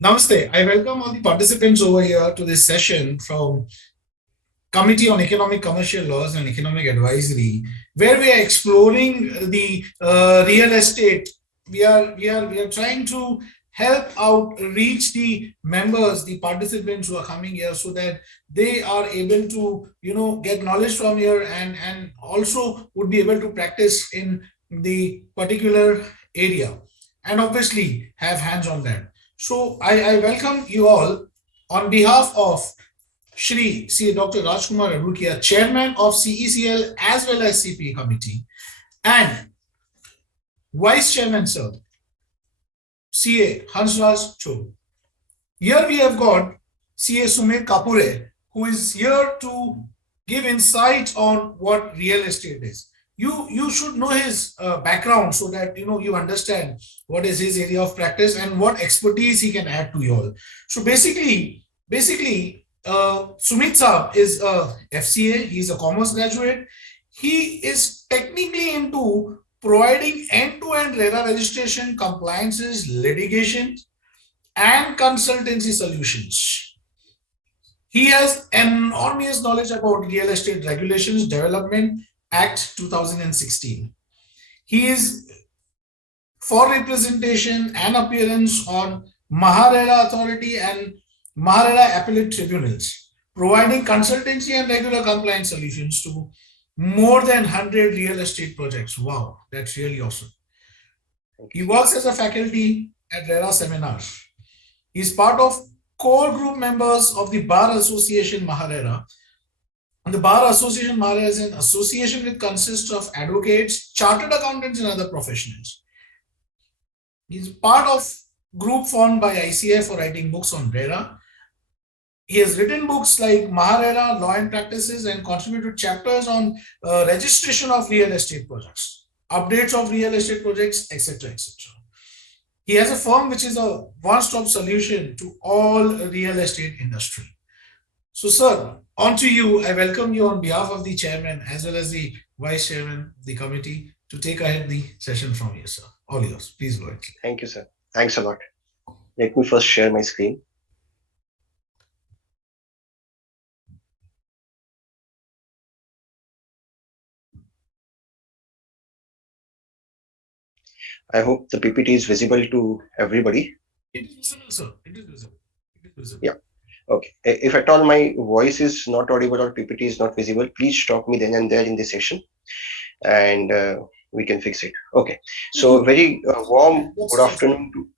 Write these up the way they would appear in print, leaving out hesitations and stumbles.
Namaste. I welcome all the participants over here to this session from Committee on Economic Commercial Laws and Economic Advisory, where we are exploring the real estate. We are trying to help out reach the members, the participants who are coming here, so that they are able to get knowledge from here and also would be able to practice in the particular area and obviously have hands on that. So I welcome you all on behalf of Shri C. Dr. Rajkumar Arukia, Chairman of CECL as well as CPE Committee, and Vice Chairman, Sir, CA Hansraj Chodu. Here we have got CA Sumit Kapure, who is here to give insights on what real estate is. You should know his background so that you understand what is his area of practice and what expertise he can add to you all. So basically, Sumit Saab is a FCA. He's a commerce graduate. He is technically into providing end-to-end RERA registration, compliances, litigation, and consultancy solutions. He has enormous knowledge about real estate regulations, development, Act 2016. He is for representation and appearance on RERA Authority and RERA Appellate Tribunals, providing consultancy and regular compliance solutions to more than 100 real estate projects. Wow, that's really awesome. He works as a faculty at RERA seminars. He's part of core group members of the Bar Association RERA. And the Bar Association RERA is an association which consists of advocates, chartered accountants, and other professionals. He's part of group formed by ICAI for writing books on RERA. He has written books like RERA, Law and Practices, and contributed chapters on registration of real estate projects, updates of real estate projects, etc., etc. He has a firm which is a one-stop solution to all real estate industry. So, sir, on to you. I welcome you on behalf of the chairman as well as the vice chairman of the committee to take ahead the session from here, sir. All yours. Please go ahead. Thank you, sir. Thanks a lot. Let me first share my screen. I hope the PPT is visible to everybody. It is visible, sir. It is visible. It is visible. Yeah. Okay. If at all my voice is not audible or PPT is not visible, please stop me then and there in the session, and we can fix it. Okay. So very warm good afternoon to.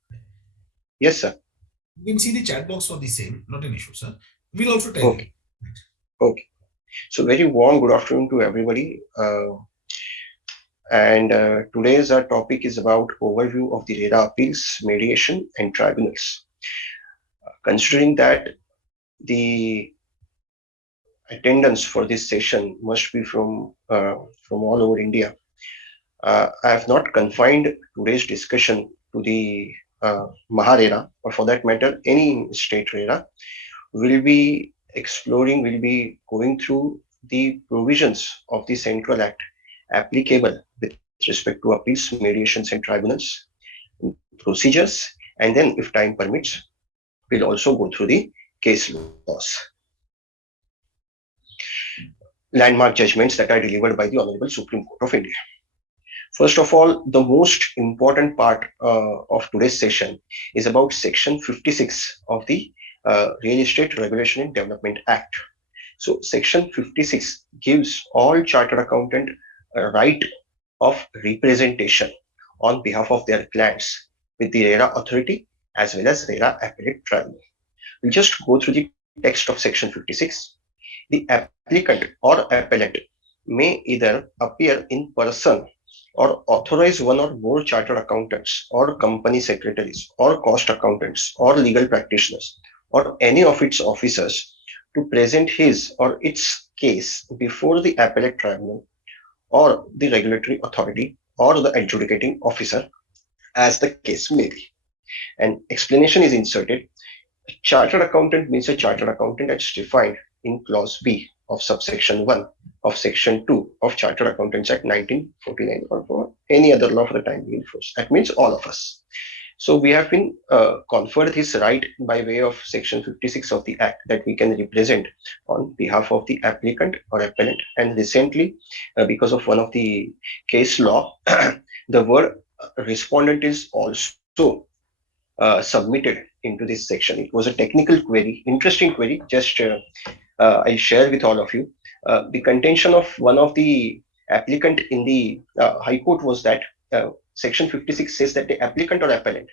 Yes, sir. You can see the chat box for the same. Not an issue, sir. We'll also tell you. Okay. So very warm good afternoon to everybody. Today's our topic is about overview of the RERA appeals, mediation, and tribunals. Considering that the attendance for this session must be from all over India, I have not confined today's discussion to the RERA, or for that matter, any state RERA. We'll be exploring, we'll be going through the provisions of the Central Act applicable with respect to appeals, mediations, and tribunals, procedures, and then, if time permits, we'll also go through the case laws. Landmark judgments that are delivered by the Honorable Supreme Court of India. First of all, the most important part of today's session is about Section 56 of the Real Estate Regulation and Development Act. So Section 56 gives all chartered accountant a right of representation on behalf of their clients with the RERA authority as well as RERA Appellate Tribunal. We'll just go through the text of Section 56. The applicant or appellant may either appear in person or authorize one or more chartered accountants or company secretaries or cost accountants or legal practitioners or any of its officers to present his or its case before the appellate tribunal or the regulatory authority or the adjudicating officer, as the case may be. An explanation is inserted. A chartered accountant means a chartered accountant as defined in clause B of subsection 1 of section 2 of Chartered Accountants Act 1949, or for any other law for the time being force. That means all of us. So we have been conferred this right by way of Section 56 of the Act, that we can represent on behalf of the applicant or appellant. And recently, because of one of the case law, the word respondent is also submitted into this section. It was a technical query, interesting query. Just I'll share with all of you. The contention of one of the applicant in the High Court was that Section 56 says that the applicant or appellant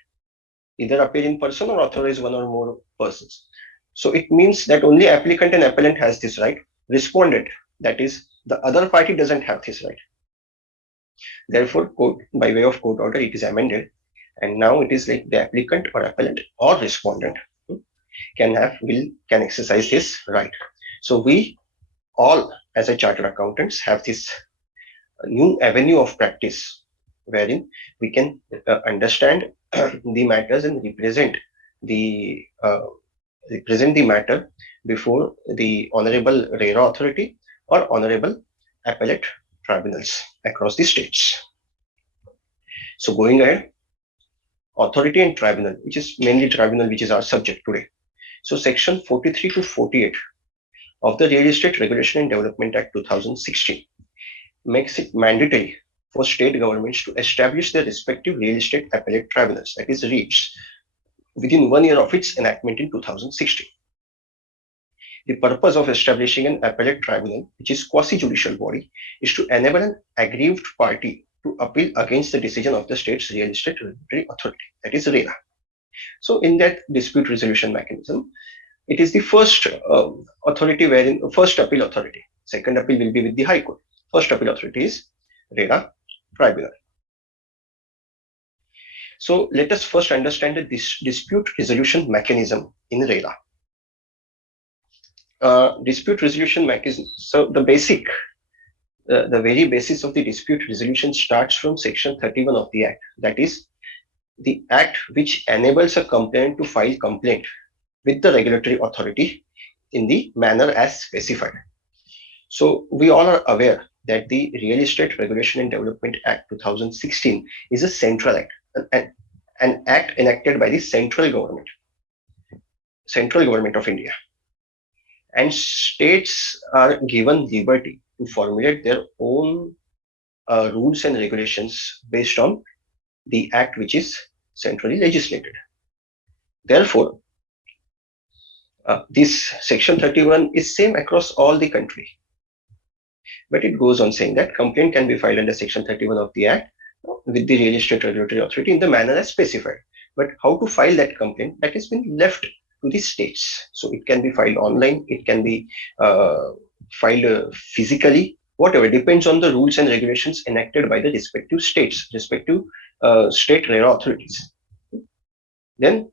either appear in person or authorize one or more persons. So it means that only applicant and appellant has this right. Respondent, that is, the other party doesn't have this right. Therefore, court, by way of court order, it is amended, and now it is like the applicant or appellant or respondent can exercise this right. So we all, as a chartered accountants, have this new avenue of practice wherein we can understand the matters and represent the matter before the honorable RERA authority or honorable appellate tribunals across the states. So going ahead, authority and tribunal, which is mainly tribunal, which is our subject today. So section 43 to 48 of the Real Estate Regulation and Development Act 2016 makes it mandatory for state governments to establish their respective real estate appellate tribunals, that is REITs, within 1 year of its enactment in 2016. The purpose of establishing an appellate tribunal, which is quasi-judicial body, is to enable an aggrieved party to appeal against the decision of the state's real estate regulatory authority, that is RERA. So in that dispute resolution mechanism, it is the first authority wherein first appeal authority. Second appeal will be with the High Court. First appeal authority is RERA tribunal. So let us first understand the dispute resolution mechanism in RERA. Dispute resolution mechanism. So the very basis of the dispute resolution starts from section 31 of the Act. That is the Act which enables a complainant to file complaint with the regulatory authority in the manner as specified. So we all are aware that the Real Estate Regulation and Development Act 2016 is a central act, an act enacted by the central government of India. And states are given liberty to formulate their own rules and regulations based on the act which is centrally legislated. Therefore, this section 31 is same across all the country. But it goes on saying that complaint can be filed under section 31 of the Act with the Real Estate Regulatory Authority in the manner as specified. But how to file that complaint, that has been left to the states. So it can be filed online, it can be filed physically, whatever, depends on the rules and regulations enacted by the respective states, respective state RERA authorities. Then,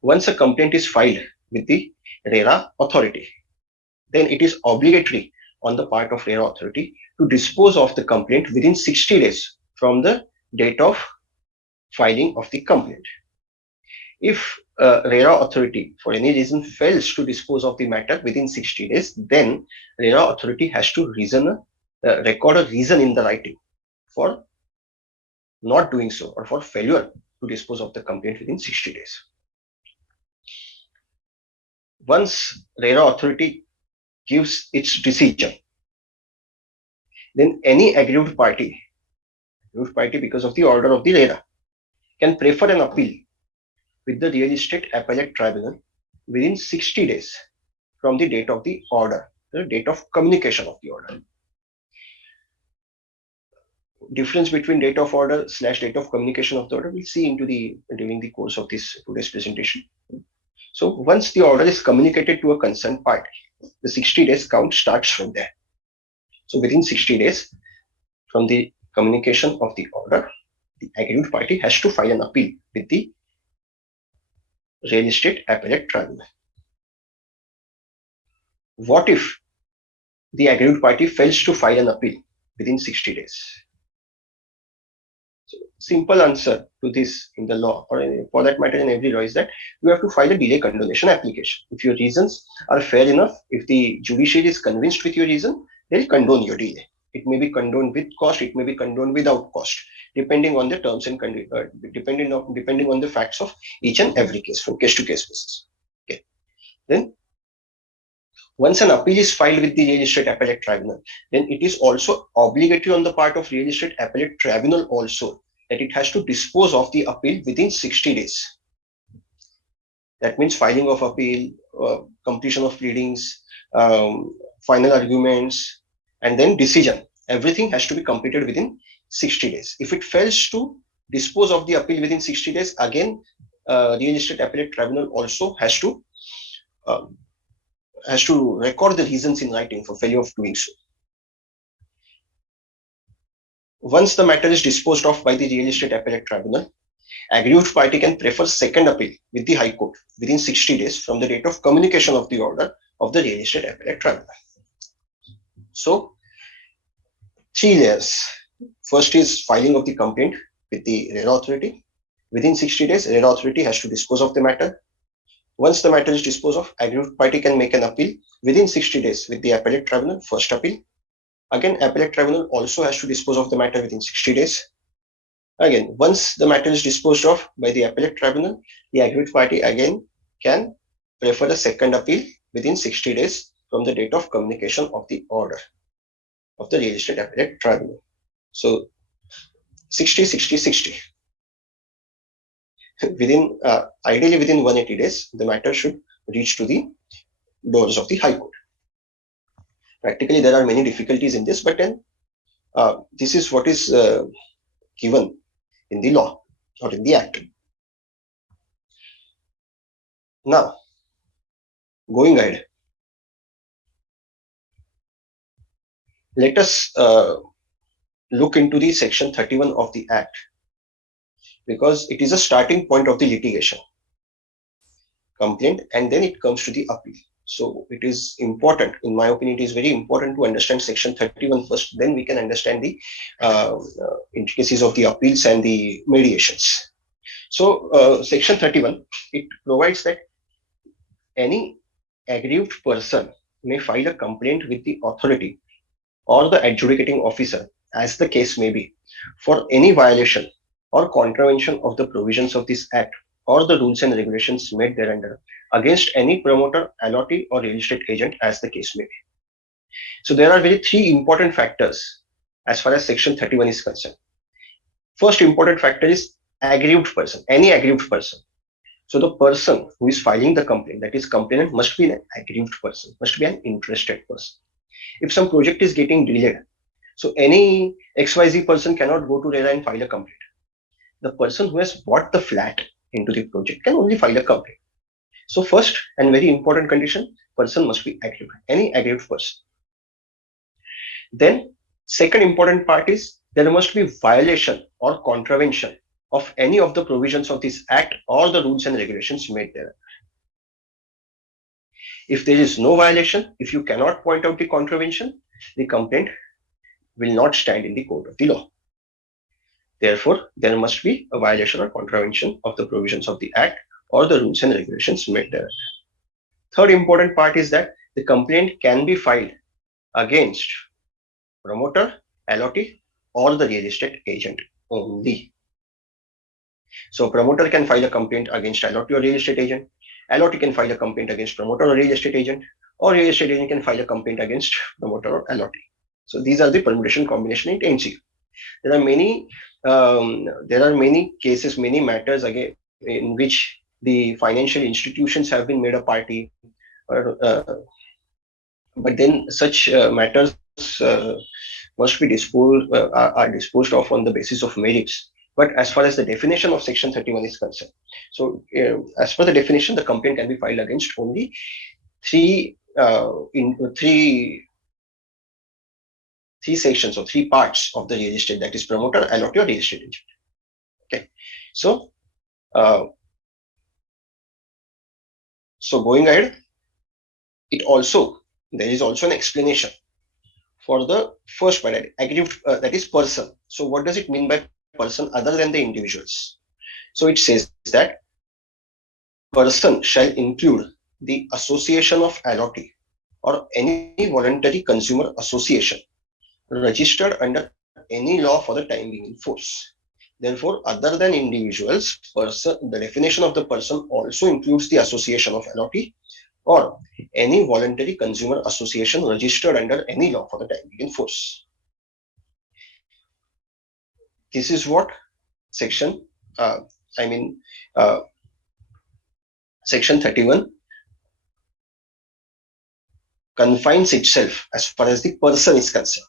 once a complaint is filed with the RERA authority, then it is obligatory on the part of RERA authority to dispose of the complaint within 60 days from the date of filing of the complaint. If RERA authority for any reason fails to dispose of the matter within 60 days, then RERA authority has to record a reason in the writing for not doing so or for failure to dispose of the complaint within 60 days. Once RERA authority gives its decision, then any aggrieved party because of the order of the RERA, can prefer an appeal with the Real Estate Appellate Tribunal within 60 days from the date of the order, the date of communication of the order. Difference between date of order / date of communication of the order we'll see during the course of today's presentation. So once the order is communicated to a concerned party, the 60 days count starts from there. So within 60 days from the communication of the order, the aggrieved party has to file an appeal with the Real Estate Appellate Tribunal. What if the aggrieved party fails to file an appeal within 60 days? So simple answer to this in the law, or for that matter in every law, is that you have to file a delay condonation application. If your reasons are fair enough, if the judiciary is convinced with your reason, they'll condone your delay. It may be condoned with cost, it may be condoned without cost. depending on the terms and depending on the facts of each and every case from case to case basis. Okay. Then once an appeal is filed with the real estate appellate tribunal, then it is also obligatory on the part of real estate appellate tribunal also that it has to dispose of the appeal within 60 days. That means filing of appeal, completion of pleadings, final arguments, and then decision. Everything has to be completed within 60 days. If it fails to dispose of the appeal within 60 days, again, real estate appellate tribunal also has to record the reasons in writing for failure of doing so. Once the matter is disposed of by the real estate appellate tribunal, aggrieved party can prefer second appeal with the High Court within 60 days from the date of communication of the order of the real estate appellate tribunal. So, 3 layers. First is filing of the complaint with the RERA authority. Within 60 days, RERA authority has to dispose of the matter. Once the matter is disposed of, aggrieved party can make an appeal within 60 days with the appellate tribunal, first appeal. Again, appellate tribunal also has to dispose of the matter within 60 days. Again, once the matter is disposed of by the appellate tribunal, the aggrieved party again can prefer a second appeal within 60 days from the date of communication of the order of the real estate appellate tribunal. So 60, 60, 60. Within ideally within 180 days, the matter should reach to the doors of the High Court. Practically, there are many difficulties in this, but then this is what is given in the law or in the act. Now, going ahead, let us look into the section 31 of the act, because it is a starting point of the litigation complaint, and then it comes to the appeal. So it is important, in my opinion, it is very important to understand section 31 first, then we can understand the intricacies of the appeals and the mediations. So section 31, it provides that any aggrieved person may file a complaint with the authority or the adjudicating officer, as the case may be, for any violation or contravention of the provisions of this act or the rules and regulations made thereunder against any promoter, allottee, or real estate agent, as the case may be. So there are three important factors as far as section 31 is concerned. First important factor is aggrieved person, any aggrieved person. So the person who is filing the complaint, that is complainant, must be an aggrieved person, must be an interested person. If some project is getting delayed, so any XYZ person cannot go to RERA and file a complaint. The person who has bought the flat into the project can only file a complaint. So first and very important condition, person must be aggrieved, any aggrieved person. Then second important part is there must be violation or contravention of any of the provisions of this act or the rules and regulations made there. If there is no violation, if you cannot point out the contravention, the complaint will not stand in the court of the law. Therefore, there must be a violation or contravention of the provisions of the act or the rules and regulations made there. Third important part is that the complaint can be filed against promoter, allottee, or the real estate agent only. So promoter can file a complaint against allottee or real estate agent, allottee can file a complaint against promoter or real estate agent, or real estate agent can file a complaint against promoter or allottee. So these are the permutation combination it ends here. There are many cases, many matters again in which the financial institutions have been made a party, but then such matters must be are disposed of on the basis of merits. But as far as the definition of section 31 is concerned, so as per the definition, the complaint can be filed against only three sections or three parts of the real estate, that is promoter, allottee, or real estate agent. Okay, so going ahead, there is also an explanation for the first part, aggrieved, that is person. So what does it mean by person other than the individuals? So it says that person shall include the association of allottee or any voluntary consumer association registered under any law for the time being in force. Therefore, other than individuals, the definition of the person also includes the association of allotee or any voluntary consumer association registered under any law for the time being in force. This is what section, I mean, uh, section 31 confines itself as far as the person is concerned.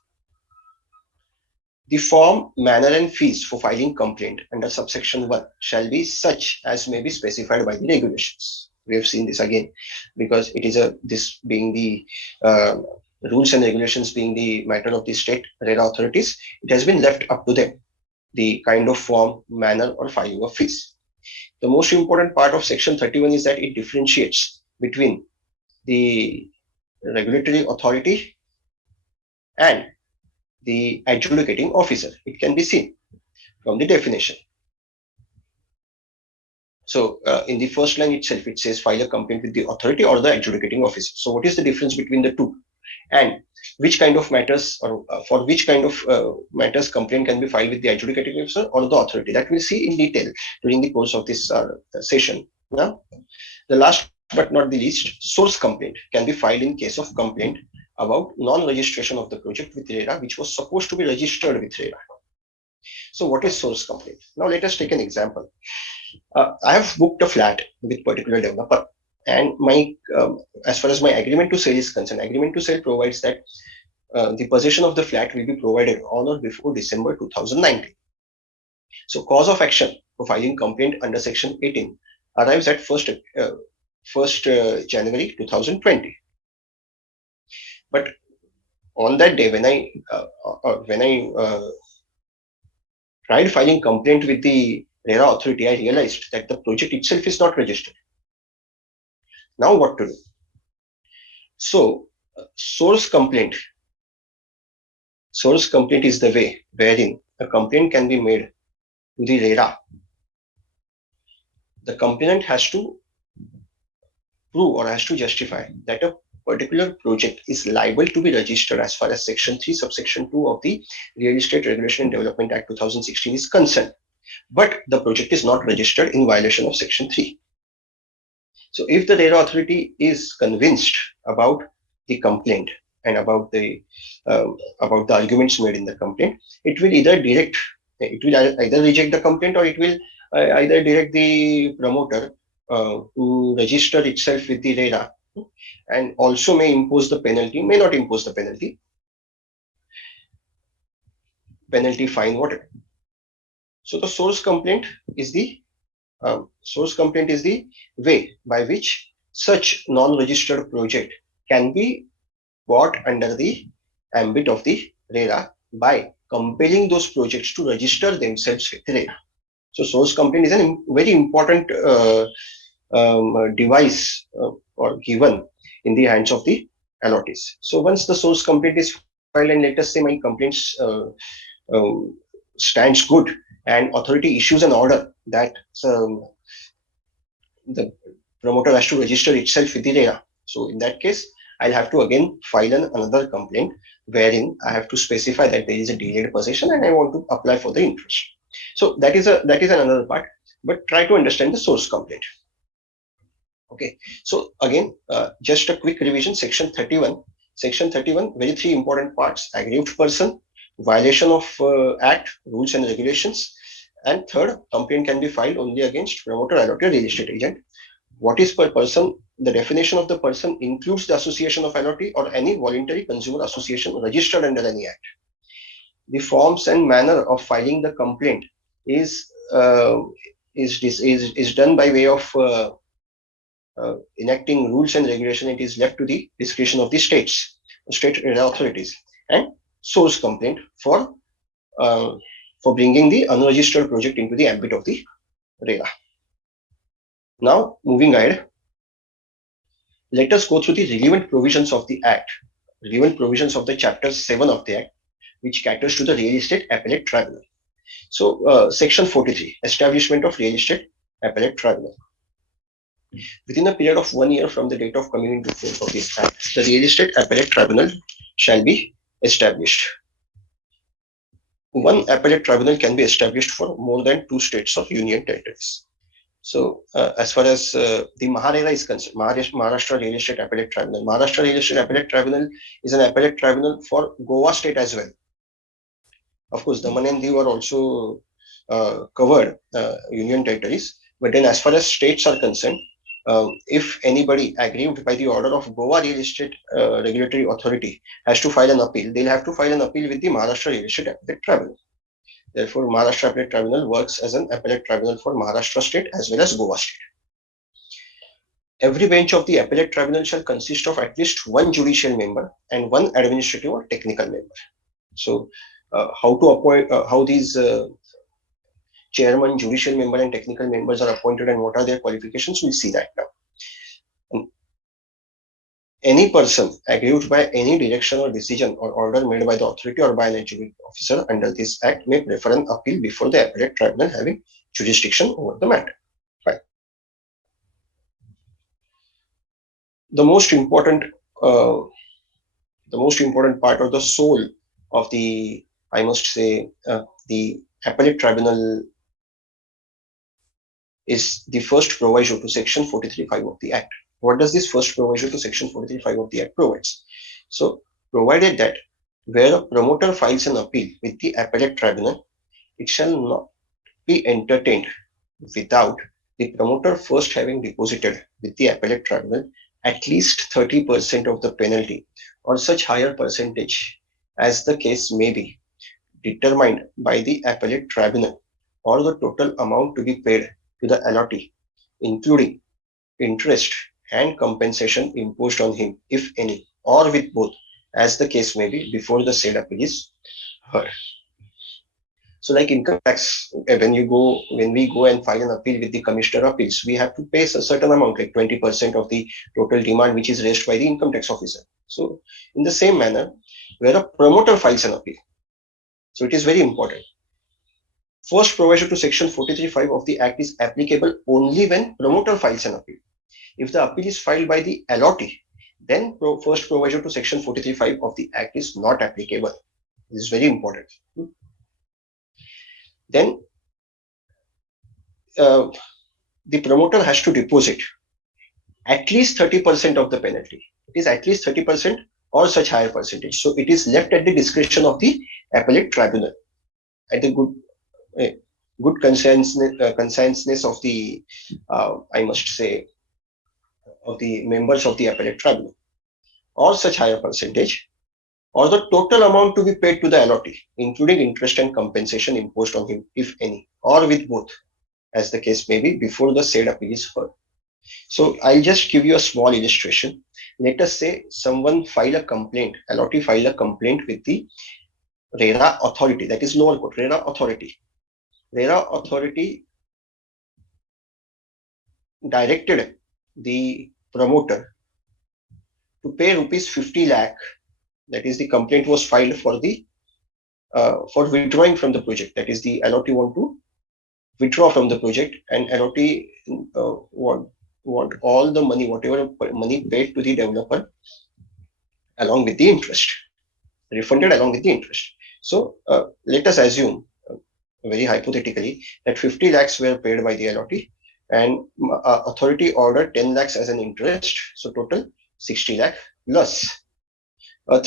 The form, manner, and fees for filing complaint under subsection 1 shall be such as may be specified by the regulations. We have seen this again because it is this being the rules and regulations being the matter of the state RERA authorities. It has been left up to them the kind of form, manner, or filing of fees. The most important part of section 31 is that it differentiates between the regulatory authority and the adjudicating officer. It can be seen from the definition. So in the first line itself, it says file a complaint with the authority or the adjudicating officer. So what is the difference between the two? And which kind of matters or for which kind of matters complaint can be filed with the adjudicating officer or the authority? That we'll see in detail during the course of this session. Now, the last but not the least, source complaint can be filed in case of complaint about non-registration of the project with RERA, which was supposed to be registered with RERA. So what is source complaint? Now let us take an example. I have booked a flat with particular developer, and my as far as my agreement to sale is concerned, agreement to sale provides that the possession of the flat will be provided on or before December 2019. So cause of action for filing complaint under section 18 arrives at 1st January 2020. But on that day, when I tried filing complaint with the RERA authority, I realized that the project itself is not registered. Now what to do? So source complaint is the way wherein a complaint can be made to the RERA. The complainant has to prove or has to justify that a particular project is liable to be registered as far as section 3 subsection 2 of the Real Estate Regulation and Development Act 2016 is concerned, but the project is not registered in violation of section 3. So if the RERA authority is convinced about the complaint and about the arguments made in the complaint, it will either reject the complaint, or it will either direct the promoter to register itself with the RERA, and also may impose the penalty, may not impose the penalty, fine, whatever. So the source complaint is the way by which such non-registered project can be brought under the ambit of the RERA by compelling those projects to register themselves with RERA. So source complaint is a very important device or given in the hands of the allottees. So once the source complaint is filed, and let us say my complaints stands good, and authority issues an order that the promoter has to register itself with the RERA. So in that case, I'll have to again file another complaint wherein I have to specify that there is a delayed possession and I want to apply for the interest. So that is another part, but try to understand the source complaint. Okay, so again, just a quick revision. Section 31, very three important parts: aggrieved person, violation of act, rules and regulations, and third, complaint can be filed only against promoter, allotee, real estate agent. What is per person? The definition of the person includes the association of allotee or any voluntary consumer association registered under any act. The forms and manner of filing the complaint is done by way of enacting rules and regulation. It is left to the discretion of the state authorities. And source complaint for bringing the unregistered project into the ambit of the RERA. Now, moving ahead, let us go through the relevant provisions of the Act, relevant provisions of the Chapter 7 of the Act, which caters to the Real Estate Appellate Tribunal. So, Section 43, Establishment of Real Estate Appellate Tribunal. Within a period of 1 year from the date of coming into force of this Act, the Real Estate Appellate Tribunal shall be established. one appellate tribunal can be established for more than 2 states of union territories. So, as far as the RERA is concerned, Maharashtra Real Estate Appellate Tribunal. Maharashtra Real Estate Appellate Tribunal is an appellate tribunal for Goa state as well. Of course, Daman and Diu are also covered union territories. But then, as far as states are concerned, if anybody aggrieved by the order of Goa Real Estate Regulatory Authority has to file an appeal, they'll have to file an appeal with the Maharashtra Real Estate Appellate Tribunal. Therefore, Maharashtra Appellate Tribunal works as an appellate tribunal for Maharashtra state as well as Goa state. Every bench of the appellate tribunal shall consist of at least one judicial member and one administrative or technical member. So, how to appoint, how these chairman, judicial member, and technical members are appointed, and what are their qualifications? We'll see that now. Any person aggrieved by any direction or decision or order made by the authority or by an adjudicant officer under this act may prefer an appeal before the appellate tribunal having jurisdiction over the matter. Right. The most important part or the soul of the, I must say, the appellate tribunal is the first proviso to section 43.5 of the act. What does this first proviso to section 43.5 of the act provides? So, provided that where a promoter files an appeal with the appellate tribunal, it shall not be entertained without the promoter first having deposited with the appellate tribunal at least 30% of the penalty or such higher percentage as the case may be determined by the appellate tribunal, or the total amount to be paid to the allottee, including interest and compensation imposed on him, if any, or with both, as the case may be, before the said appeal is heard. So, like income tax, when we go and file an appeal with the Commissioner of Appeals, we have to pay a certain amount, like 20% of the total demand, which is raised by the income tax officer. So, in the same manner, where a promoter files an appeal, so it is very important. First provision to section 43.5 of the Act is applicable only when promoter files an appeal. If the appeal is filed by the allottee, then first provision to section 43.5 of the Act is not applicable. This is very important. Then the promoter has to deposit at least 30% of the penalty. It is at least 30% or such higher percentage. So it is left at the discretion of the appellate tribunal, at the good conscientiousness of the, I must say, of the members of the appellate tribunal, or such higher percentage, or the total amount to be paid to the allottee, including interest and compensation imposed on him, if any, or with both, as the case may be, before the said appeal is heard. So I'll just give you a small illustration. Let us say someone file a complaint, allottee file a complaint with the RERA authority, that is lower court, RERA authority. RERA authority directed the promoter to pay rupees 50 lakh. That is, the complaint was filed for the for withdrawing from the project. That is, the allottee want to withdraw from the project, and allottee want all the money, whatever money paid to the developer, along with the interest, refunded along with the interest. So let us assume, very hypothetically, that 50 lakhs were paid by the allottee, and authority ordered 10 lakhs as an interest. So total 60 lakh plus 1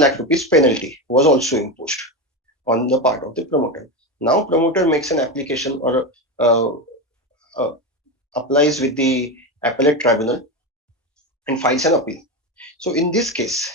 lakh rupees penalty was also imposed on the part of the promoter. Now promoter makes an application or applies with the appellate tribunal and files an appeal. So in this case,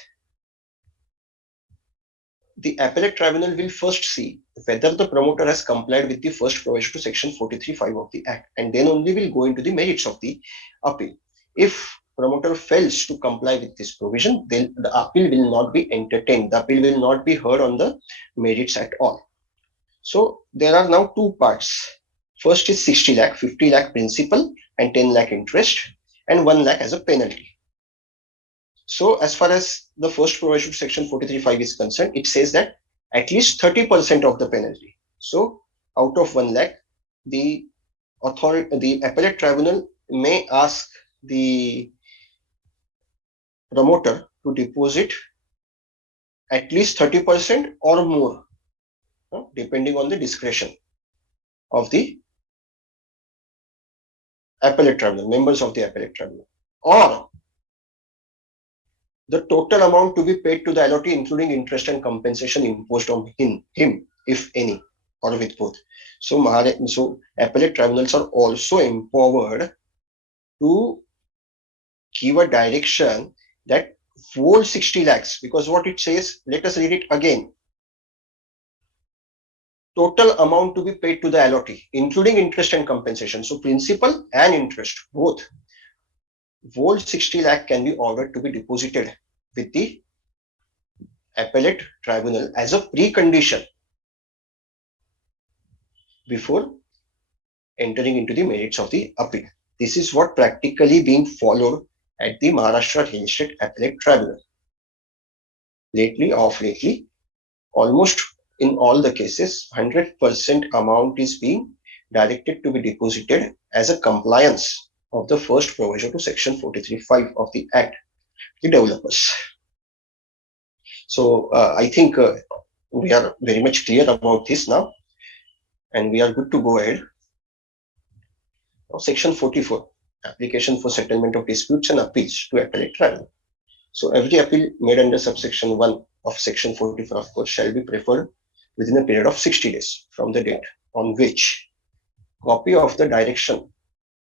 the appellate tribunal will first see whether the promoter has complied with the first provision to section 43.5 of the Act, and then only will go into the merits of the appeal. If promoter fails to comply with this provision, then the appeal will not be entertained. The appeal will not be heard on the merits at all. So there are now two parts. First is 60 lakh, 50 lakh principal and 10 lakh interest, and 1 lakh as a penalty. So as far as the first provision to section 43.5 is concerned, it says that at least 30% of the penalty. So out of 1 lakh, the appellate tribunal may ask the promoter to deposit at least 30% or more depending on the discretion of the appellate tribunal, members of the appellate tribunal, or the total amount to be paid to the allotee, including interest and compensation imposed on him, if any, or with both. So, appellate tribunals are also empowered to give a direction that whole 60 lakhs, because what it says, let us read it again. Total amount to be paid to the allotee, including interest and compensation. So principal and interest, both. Whole 60 lakh can be ordered to be deposited with the appellate tribunal as a precondition before entering into the merits of the appeal. This is what practically being followed at the Maharashtra Real Estate Appellate Tribunal. Lately, almost in all the cases, 100% amount is being directed to be deposited as a compliance of the first provision to section 43(5) of the Act, the developers. So I think we are very much clear about this now, and we are good to go ahead. Now, section 44, application for settlement of disputes and appeals to appellate tribunal. So every appeal made under subsection 1 of section 44, of course, shall be preferred within a period of 60 days from the date on which copy of the direction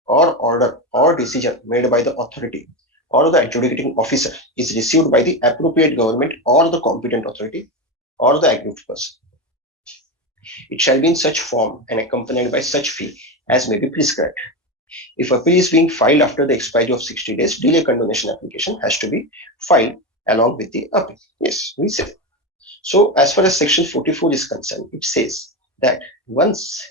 or order or decision made by the authority or the adjudicating officer is received by the appropriate government or the competent authority or the aggrieved person. It shall be in such form and accompanied by such fee as may be prescribed. If appeal is being filed after the expiry of 60 days, delay condonation application has to be filed along with the appeal. Yes, we said. So as far as section 44 is concerned, it says that once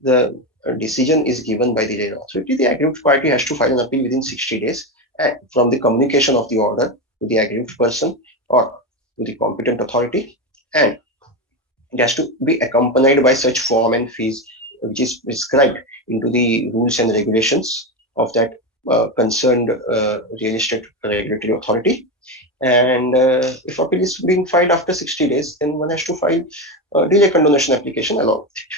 the decision is given by the RERA authority, the aggrieved party has to file an appeal within 60 days from the communication of the order to the aggrieved person or to the competent authority, and it has to be accompanied by such form and fees which is prescribed into the rules and regulations of that concerned real estate regulatory authority. And if appeal is being filed after 60 days, then one has to file a delay condonation application along with it.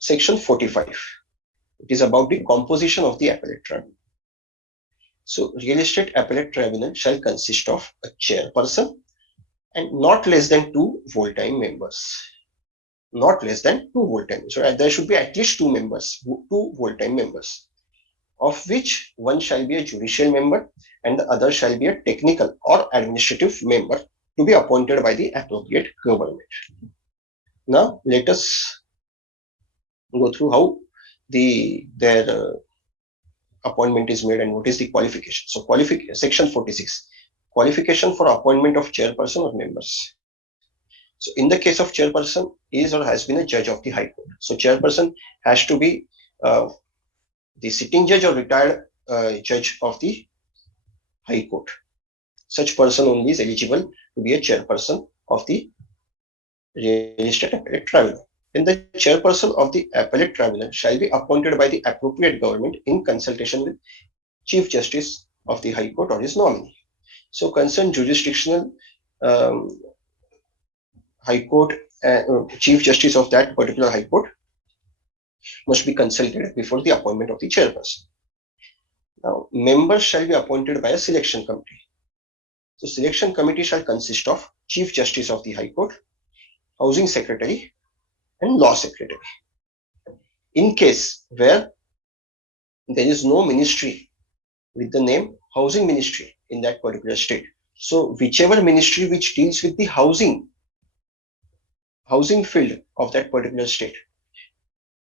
Section 45. It is about the composition of the appellate tribunal. So, real estate appellate tribunal shall consist of a chairperson and not less than 2 full-time members. Not less than 2 full-time. So, there should be at least 2 members, 2 full-time members, of which one shall be a judicial member and the other shall be a technical or administrative member to be appointed by the appropriate government. Now, let us go through how their appointment is made and what is the qualification. So, section 46, qualification for appointment of chairperson or members. So, in the case of chairperson, is or has been a judge of the High Court. So, chairperson has to be the sitting judge or retired judge of the High Court. Such person only is eligible to be a chairperson of the Real Estate Appellate Tribunal. Then the chairperson of the Appellate Tribunal shall be appointed by the appropriate government in consultation with Chief Justice of the High Court or his nominee. So, concerned jurisdictional High Court, Chief Justice of that particular High Court must be consulted before the appointment of the chairperson. Now, members shall be appointed by a selection committee. So, selection committee shall consist of Chief Justice of the High Court, Housing Secretary, and Law Secretary. In case where there is no ministry with the name Housing Ministry in that particular state, so whichever ministry which deals with the housing field of that particular state,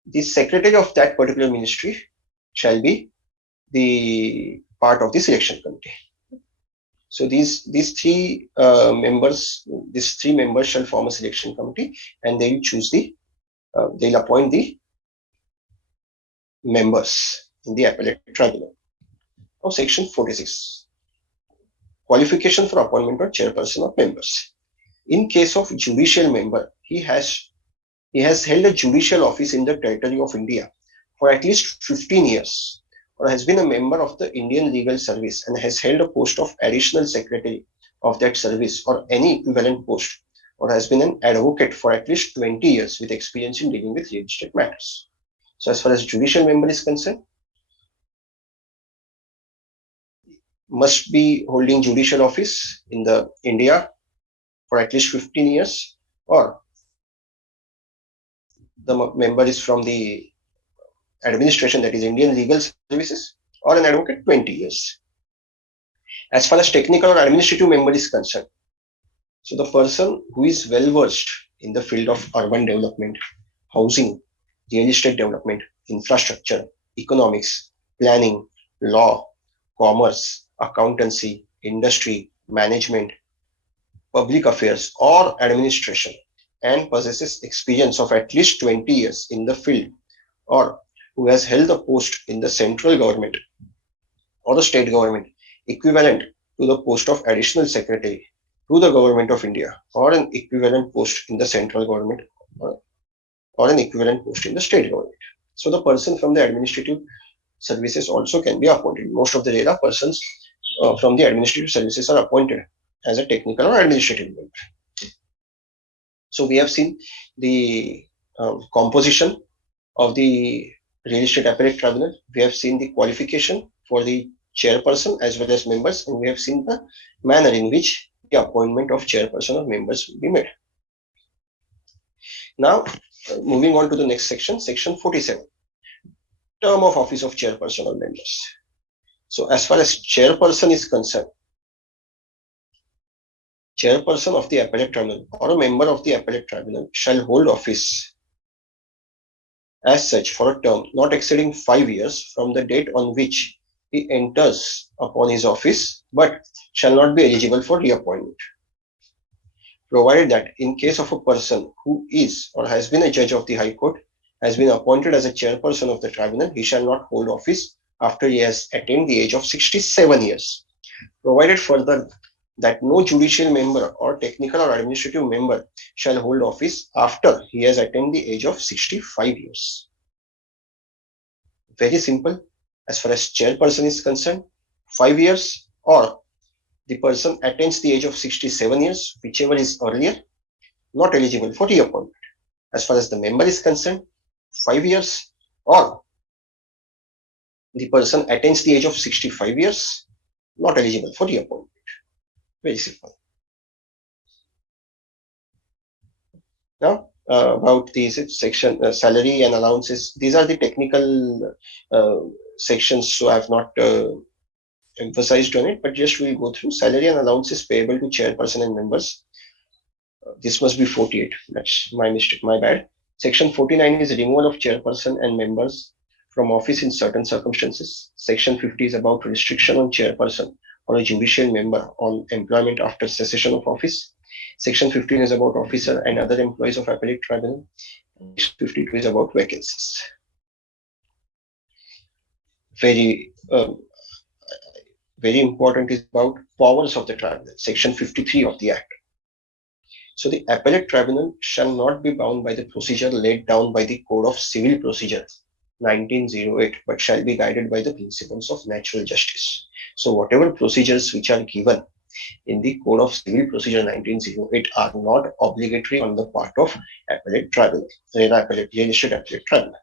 the secretary of that particular ministry shall be the part of the selection committee. So these three members shall form a selection committee, and they will choose they'll appoint the members in the appellate tribunal. Now, section 46, qualification for appointment of chairperson of members. In case of judicial member, he has held a judicial office in the territory of India for at least 15 years, or has been a member of the Indian Legal Service and has held a post of additional secretary of that service or any equivalent post or has been an advocate for at least 20 years with experience in dealing with real estate matters. So as far as judicial member is concerned, must be holding judicial office in the India for at least 15 years, or the member is from the administration, that is Indian Legal Services, or an advocate 20 years. As far as technical or administrative member is concerned, so the person who is well versed in the field of urban development, housing, real estate development, infrastructure, economics, planning, law, commerce, accountancy, industry, management, public affairs, or administration, and possesses experience of at least 20 years in the field, or who has held a post in the central government or the state government equivalent to the post of additional secretary to the government of India, or an equivalent post in the central government, or, or an equivalent post in the state government. So the person from the administrative services also can be appointed. Most of the RERA persons from the administrative services are appointed as a technical or administrative member. So we have seen the composition of the real estate appellate tribunal. We have seen the qualification for the chairperson as well as members, and we have seen the manner in which the appointment of chairperson or members will be made. Now, moving on to the next section, section 47, term of office of chairperson or members. So as far as chairperson is concerned, chairperson of the appellate tribunal or a member of the appellate tribunal shall hold office as such for a term not exceeding 5 years from the date on which he enters upon his office, but shall not be eligible for reappointment, provided that in case of a person who is or has been a judge of the High Court, has been appointed as a chairperson of the tribunal, he shall not hold office after he has attained the age of 67 years. Provided further that no judicial member or technical or administrative member shall hold office after he has attained the age of 65 years. Very simple. As far as chairperson is concerned, 5 years, or the person attains the age of 67 years, whichever is earlier, not eligible for reappointment. As far as the member is concerned, 5 years, or the person attains the age of 65 years, not eligible for reappointment. Very simple. Now, about these section salary and allowances, these are the technical sections, so I have not emphasized on it, but just we'll go through salary and allowances payable to chairperson and members. This must be 48. That's my mistake, my bad. Section 49 is removal of chairperson and members from office in certain circumstances. Section 50 is about restriction on chairperson or a judicial member on employment after cessation of office. Section 15 is about officer and other employees of appellate tribunal. Section 52 is about vacancies. Very important is about powers of the tribunal. Section 53 of the Act. So the appellate tribunal shall not be bound by the procedure laid down by the Code of Civil Procedure 1908, but shall be guided by the principles of natural justice. So whatever procedures which are given in the Code of Civil Procedure 1908 are not obligatory on the part of appellate tribunal, RERA appellate, real estate appellate tribunal.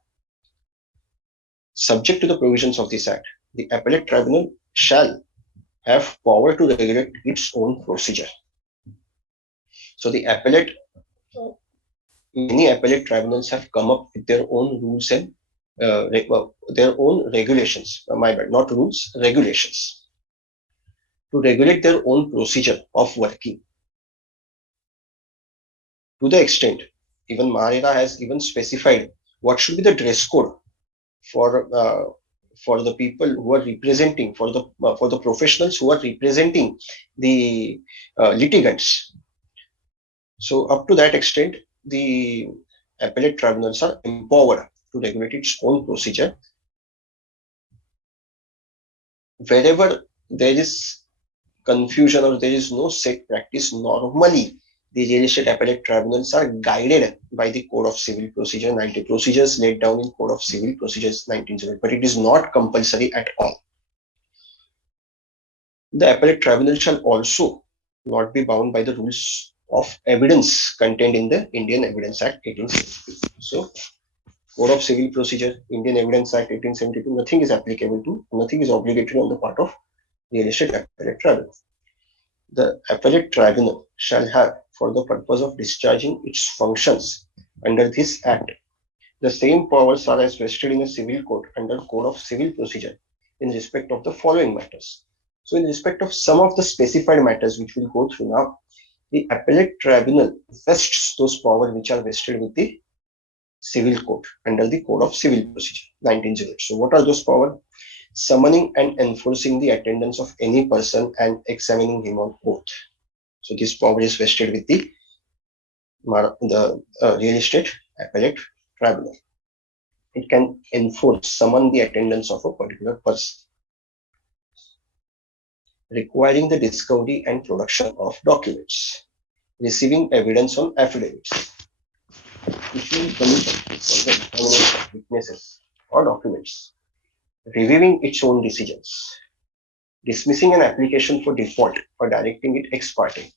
Subject to the provisions of this Act, the appellate tribunal shall have power to regulate its own procedure. So the many appellate tribunals have come up with their own rules and their own regulations. My bad, not rules, regulations, to regulate their own procedure of working. To the extent, even RERA has even specified what should be the dress code for the people who are representing, for the professionals who are representing the litigants. So up to that extent, the appellate tribunals are empowered to regulate its own procedure. Wherever there is confusion or there is no set practice, normally the real estate appellate tribunals are guided by the Code of Civil Procedure 90 procedures laid down in Code of Civil Procedures 1908, but it is not compulsory at all. The appellate tribunal shall also not be bound by the rules of evidence contained in the Indian Evidence Act 1872. So, Code of Civil Procedure, Indian Evidence Act 1872, nothing is applicable to, nothing is obligatory on the part of Real Estate Appellate Tribunal. The Appellate Tribunal shall have, for the purpose of discharging its functions under this Act, the same powers are as vested in a civil court under Code of Civil Procedure in respect of the following matters. So, in respect of some of the specified matters which we'll go through now, the Appellate Tribunal vests those powers which are vested with the Civil Code under the Code of Civil Procedure 1908. So, what are those powers? Summoning and enforcing the attendance of any person and examining him on oath. So, this power is vested with the Real Estate Appellate Tribunal. It can enforce, summon the attendance of a particular person, requiring the discovery and production of documents, receiving evidence on affidavits, issuing permission for the examination of witnesses or documents, reviewing its own decisions, dismissing an application for default or directing it ex parte,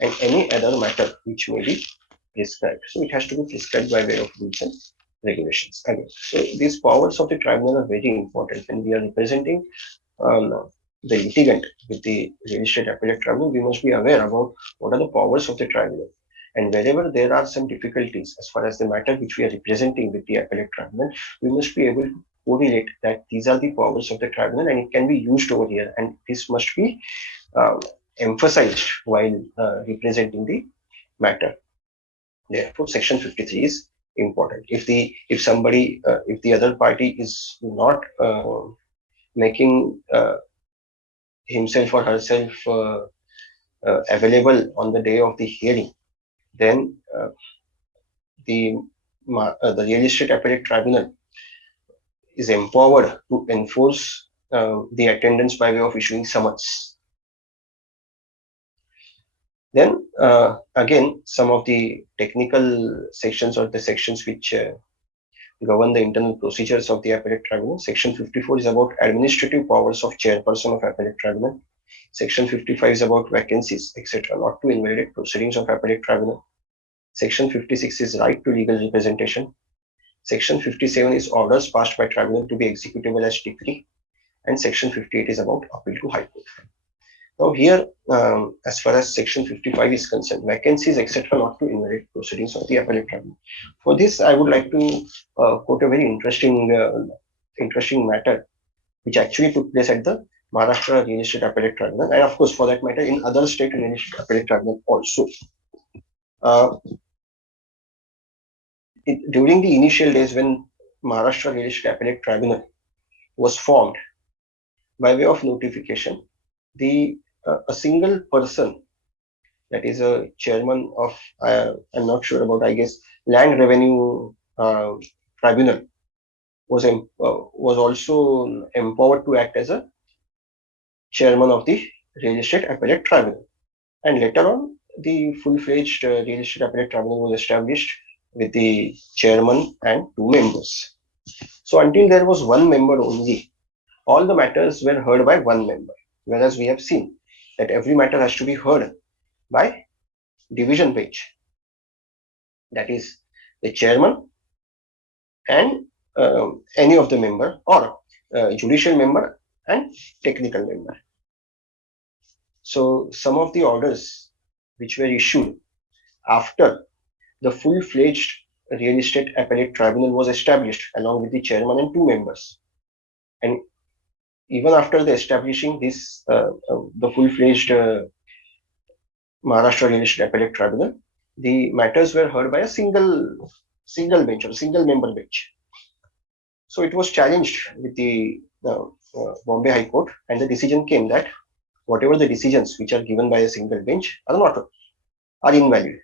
and any other matter which may be prescribed. So it has to be prescribed by way of rules and regulations. Again, so these powers of the tribunal are very important when we are representing the litigant with the Real Estate Appellate Tribunal. We must be aware about what are the powers of the tribunal. And wherever there are some difficulties as far as the matter which we are representing with the Appellate Tribunal, we must be able to correlate that these are the powers of the tribunal and it can be used over here. And this must be emphasized while representing the matter. Therefore, Section 53 is important. If the other party is not making himself or herself available on the day of the hearing, then the Real Estate Appellate Tribunal is empowered to enforce the attendance by way of issuing summons. Then again, some of the technical sections or the sections which govern the internal procedures of the Appellate Tribunal. Section 54 is about administrative powers of chairperson of Appellate Tribunal. Section 55 is about vacancies, etc., not to invalidate proceedings of Appellate Tribunal. Section 56 is right to legal representation. Section 57 is orders passed by tribunal to be executable as decree. And Section 58 is about appeal to High Court. Now here, as far as Section 55 is concerned, vacancies, etc., not to invalidate proceedings of the Appellate Tribunal. For this, I would like to quote a very interesting matter which actually took place at the Maharashtra Real Estate Appellate Tribunal, and of course, for that matter, in other state Real Estate Appellate Tribunal also. During the initial days when Maharashtra Real Estate Appellate Tribunal was formed, by way of notification, a single person, that is a chairman of, I'm not sure about, I guess, Land Revenue Tribunal, was also empowered to act as a chairman of the Real Estate Appellate Tribunal. And later on, the full-fledged Real Estate Appellate Tribunal was established with the chairman and 2 members. So until there was 1 member only, all the matters were heard by 1 member, whereas we have seen that every matter has to be heard by division bench, that is the chairman and any of the member, or judicial member and technical member. So some of the orders which were issued after the full-fledged Real Estate Appellate Tribunal was established along with the chairman and 2 members, and even after the establishing this, the full-fledged Maharashtra Real Estate Appellate Tribunal, the matters were heard by a single bench or single member bench. So it was challenged with the Bombay High Court, and the decision came that whatever the decisions which are given by a single bench are invalid.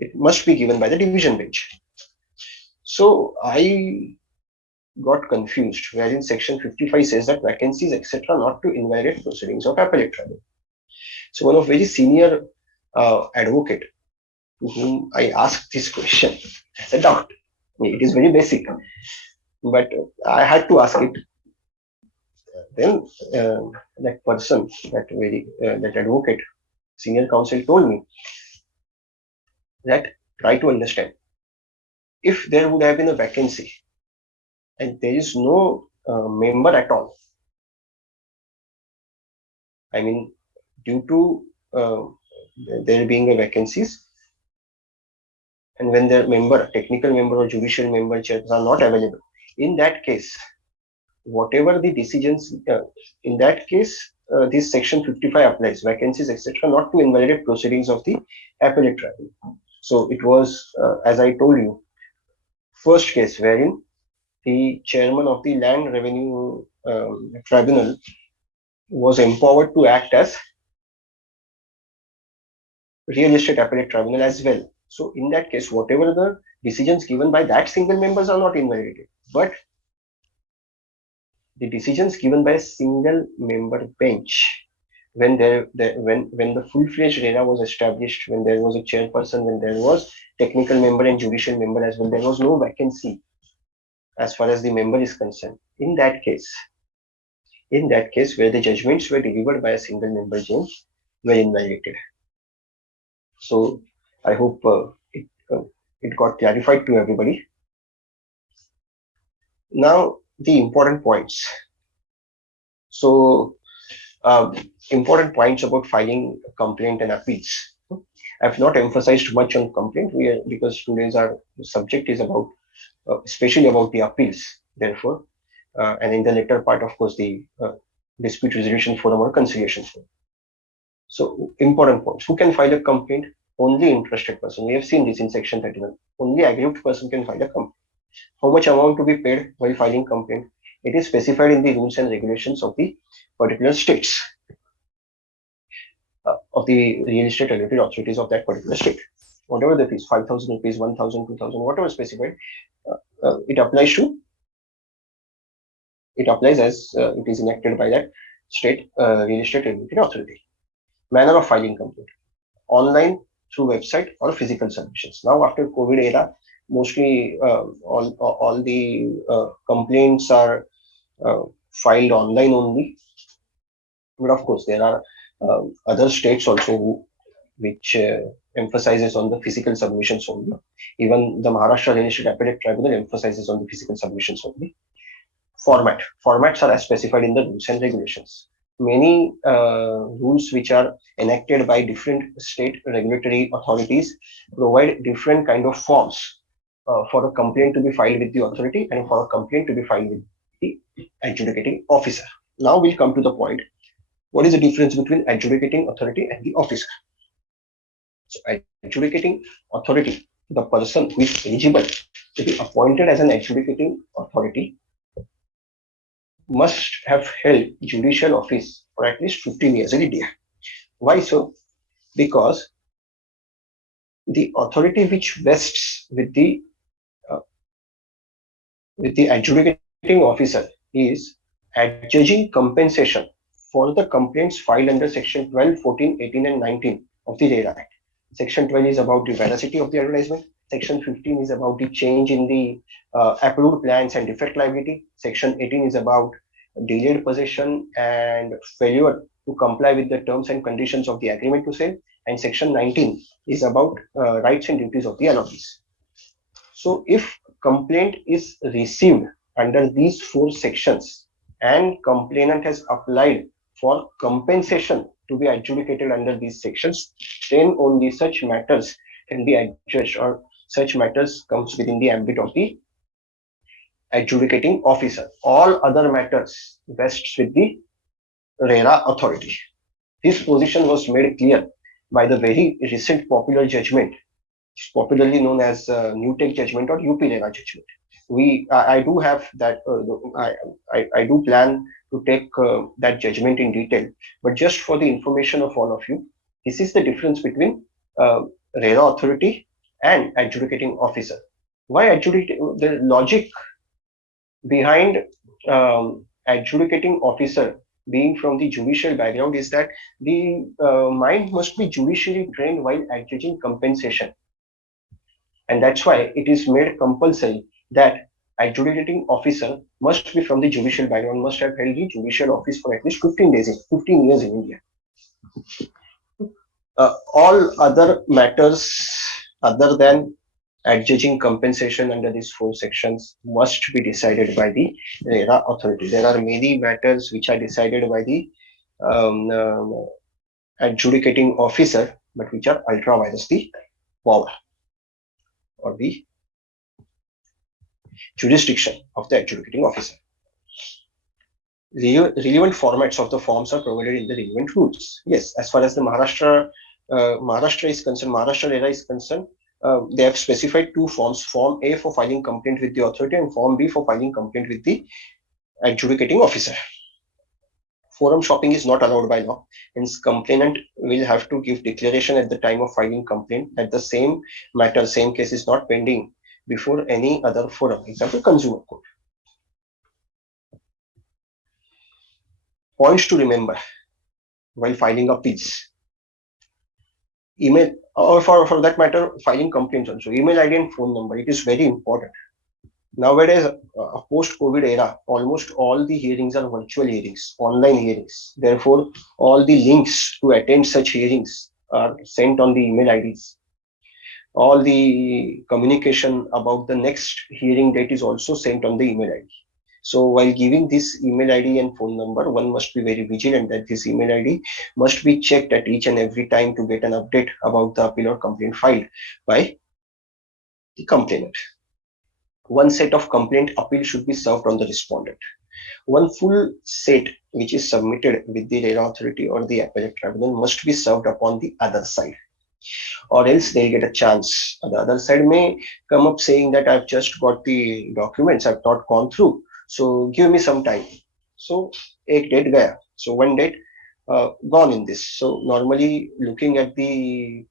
It must be given by the division bench. So I got confused, wherein Section 55 says that vacancies, etc., not to invalidate proceedings of Appellate Tribunal. So one of very senior advocate to whom I asked this question as a doubt. It is very basic, but I had to ask it. Then that person, that advocate, senior counsel told me that try to understand if there would have been a vacancy and there is no member at all. I mean, due to there being a vacancies, and when the member, technical member or judicial member chairs are not available, in that case, whatever the decisions, in that case, this section 55 applies, vacancies, etc., not to invalidate proceedings of the appellate tribunal. So it was, as I told you, first case wherein the chairman of the land revenue tribunal was empowered to act as real estate appellate tribunal as well. So in that case, whatever the decisions given by that single members are not invalidated, but the decisions given by a single member bench, when when the full-fledged RERA was established, when there was a chairperson, when there was technical member and judicial member as well, there was no vacancy as far as the member is concerned. In that case where the judgments were delivered by a single member judge were invalidated. So I hope it got clarified to everybody. Now the important points. So important points about filing complaint and appeals. I've not emphasized much on complaint because today's our subject is about especially about the appeals. Therefore, and in the later part, of course, the dispute resolution forum or conciliation forum. So important points. Who can file a complaint? Only interested person. We have seen this in section 31. Only aggrieved person can file a complaint. How much amount to be paid while filing complaint? It is specified in the rules and regulations of the particular states, of the real estate related authorities of that particular state. Whatever the fees, 5,000 rupees, 1,000, 2,000, whatever specified, it applies as it is enacted by that state real estate related authority. Manner of filing complaint: online, through website, or physical submissions. Now after COVID era, mostly all the complaints are filed online only. But of course, there are other states also which emphasizes on the physical submissions only. Even the Maharashtra Real Estate Appellate Tribunal emphasizes on the physical submissions only. Formats are as specified in the rules and regulations. Many rules which are enacted by different state regulatory authorities provide different kind of forms for a complaint to be filed with the authority and for a complaint to be filed with the adjudicating officer. Now we'll come to the point. What is the difference between adjudicating authority and the officer? So adjudicating authority, the person who is eligible to be appointed as an adjudicating authority must have held judicial office for at least 15 years in India. Why so? Because the authority which vests with the adjudicating officer is adjudging compensation for the complaints filed under section 12, 14, 18, and 19 of the RERA Act. Section 12 is about the veracity of the advertisement. Section 15 is about the change in the approved plans and defect liability. Section 18 is about delayed possession and failure to comply with the terms and conditions of the agreement to sale. And section 19 is about rights and duties of the allottees. So if complaint is received under these four sections and complainant has applied for compensation to be adjudicated under these sections, then only such matters can be adjudged, or such matters comes within the ambit of the adjudicating officer. All other matters vests with the RERA authority. This position was made clear by the very recent popular judgment, popularly known as New Tech judgment or UP RERA judgment. I do have that. I do plan to take that judgment in detail. But just for the information of all of you, this is the difference between RERA authority and adjudicating officer. Why adjudicating? The logic behind adjudicating officer being from the judicial background is that the mind must be judicially trained while adjudging compensation. And that's why it is made compulsory that adjudicating officer must be from the judicial background, must have held the judicial office for at least 15 years in India. All other matters other than adjudging compensation under these four sections must be decided by the RERA authority. There are many matters which are decided by the um, um, adjudicating officer, but which are ultra vires the power or the jurisdiction of the adjudicating officer. Relevant formats of the forms are provided in the relevant rules. Yes, as far as the Maharashtra is concerned, Maharashtra RERA is concerned, they have specified two forms: Form A for filing complaint with the authority, and Form B for filing complaint with the adjudicating officer. Forum shopping is not allowed by law, hence complainant will have to give declaration at the time of filing complaint that the same matter, same case is not pending before any other forum, example consumer court. Points to remember while filing appeals: email, or for that matter filing complaints also, email ID and phone number, it is very important. Nowadays, post COVID era, almost all the hearings are virtual hearings, online hearings. Therefore, all the links to attend such hearings are sent on the email IDs. All the communication about the next hearing date is also sent on the email ID. So while giving this email ID and phone number, one must be very vigilant that this email ID must be checked at each and every time to get an update about the appeal or complaint filed by the complainant. One set of complaint appeal should be served on the respondent. One full set which is submitted with the RERA authority or the appellate tribunal must be served upon the other side, or else they'll get a chance. The other side may come up saying that I've just got the documents, I've not gone through, so give me some time. So एक date gaya. So one date gone in this. So normally looking at the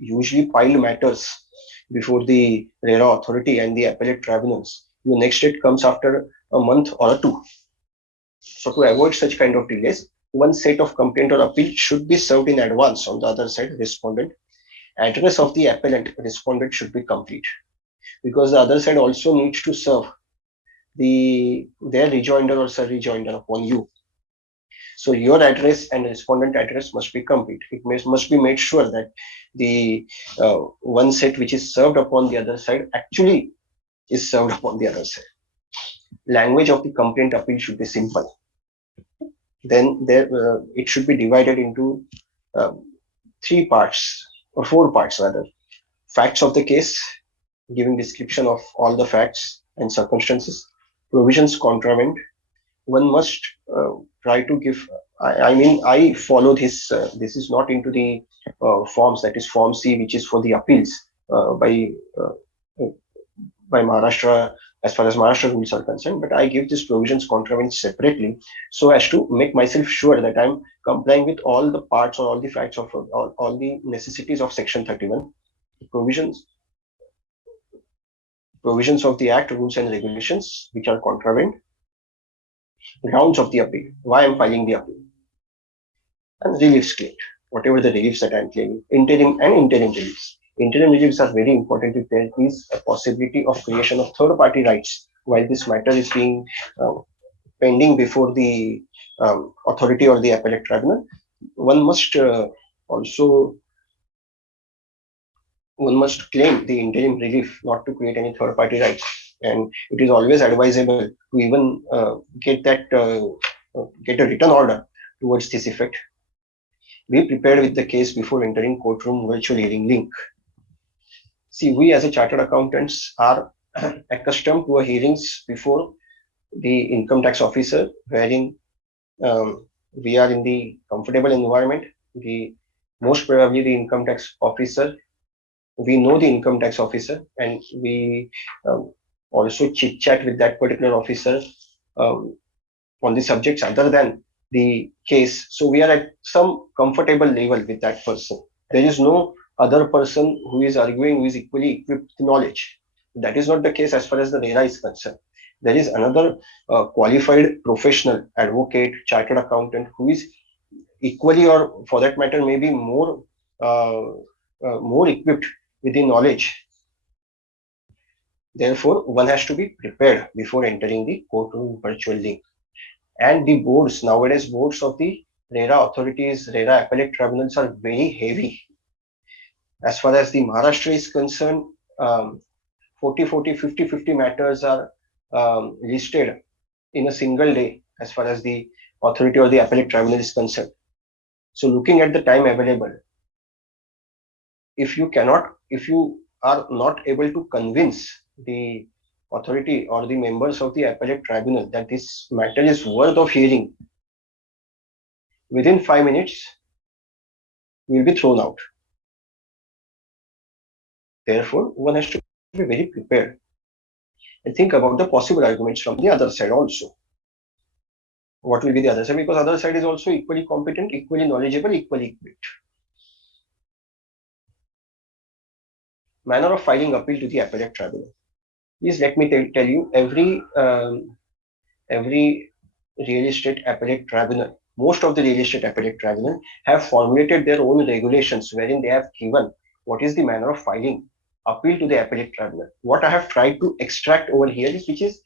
usually piled matters before the RERA authority and the appellate tribunals, your next date comes after a month or two. So to avoid such kind of delays, one set of complaint or appeal should be served in advance on the other side respondent. Address of the appellant respondent should be complete, because the other side also needs to serve their rejoinder or sub rejoinder upon you. So your address and respondent address must be complete. It must be made sure that the one set which is served upon the other side actually is served upon the other side. Language of the complaint appeal should be simple. Then it should be divided into uh, three parts or four parts rather. Facts of the case, giving description of all the facts and circumstances. Provisions contravent. One must try to give. I mean, I follow this. This is not into the forms. That is Form C, which is for the appeals by Maharashtra, as far as Maharashtra rules are concerned. But I give these provisions contravent separately, so as to make myself sure that I'm complying with all the parts or all the facts of all the necessities of Section 31. Provisions provisions of the Act, rules and regulations which are contravened, grounds of the appeal, why I'm filing the appeal, and reliefs claimed, whatever the reliefs that I'm claiming, interim and interim reliefs. Interim reliefs are very important if there is a possibility of creation of third party rights while this matter is being uh, pending before the authority or the appellate tribunal. One must also one must claim the interim relief not to create any third party rights, and it is always advisable to even get a written order towards this effect. Be prepared with the case before entering courtroom virtual hearing link. See, we as a chartered accountants are accustomed to a hearings before the income tax officer, wherein we are in the comfortable environment. The most probably the income tax officer, we know the income tax officer, and we also chit chat with that particular officer um, on the subjects other than the case. So we are at some comfortable level with that person. There is no other person who is arguing who is equally equipped with knowledge. That is not the case as far as the RERA is concerned. There is another qualified professional, advocate, chartered accountant who is equally, or for that matter, maybe more equipped with the knowledge. Therefore, one has to be prepared before entering the courtroom virtual link. And the boards, nowadays boards of the RERA authorities, RERA appellate tribunals are very heavy. As far as the Maharashtra is concerned, 40, 40, 50, 50 matters are listed in a single day as far as the authority or the appellate tribunal is concerned. So looking at the time available, if you are not able to convince the authority or the members of the appellate tribunal that this matter is worth of hearing, within 5 minutes, you will be thrown out. Therefore, one has to be very prepared and think about the possible arguments from the other side also. What will be the other side? Because other side is also equally competent, equally knowledgeable, equally equipped. Manner of filing appeal to the appellate tribunal. Please let me tell you, every real estate appellate tribunal, most of the real estate appellate tribunal have formulated their own regulations wherein they have given what is the manner of filing appeal to the appellate tribunal. What I have tried to extract over here is which is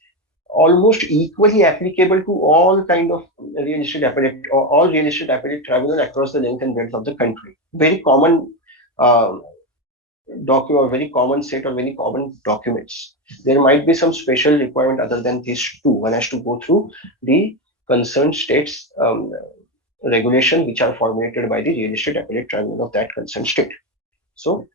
almost equally applicable to all kind of real estate appellate or all real estate appellate tribunal across the length and breadth of the country. Very common uh, document or very common set or very common documents. There might be some special requirement other than these two. One has to go through the concerned states regulation which are formulated by the real estate appellate tribunal of that concerned state. So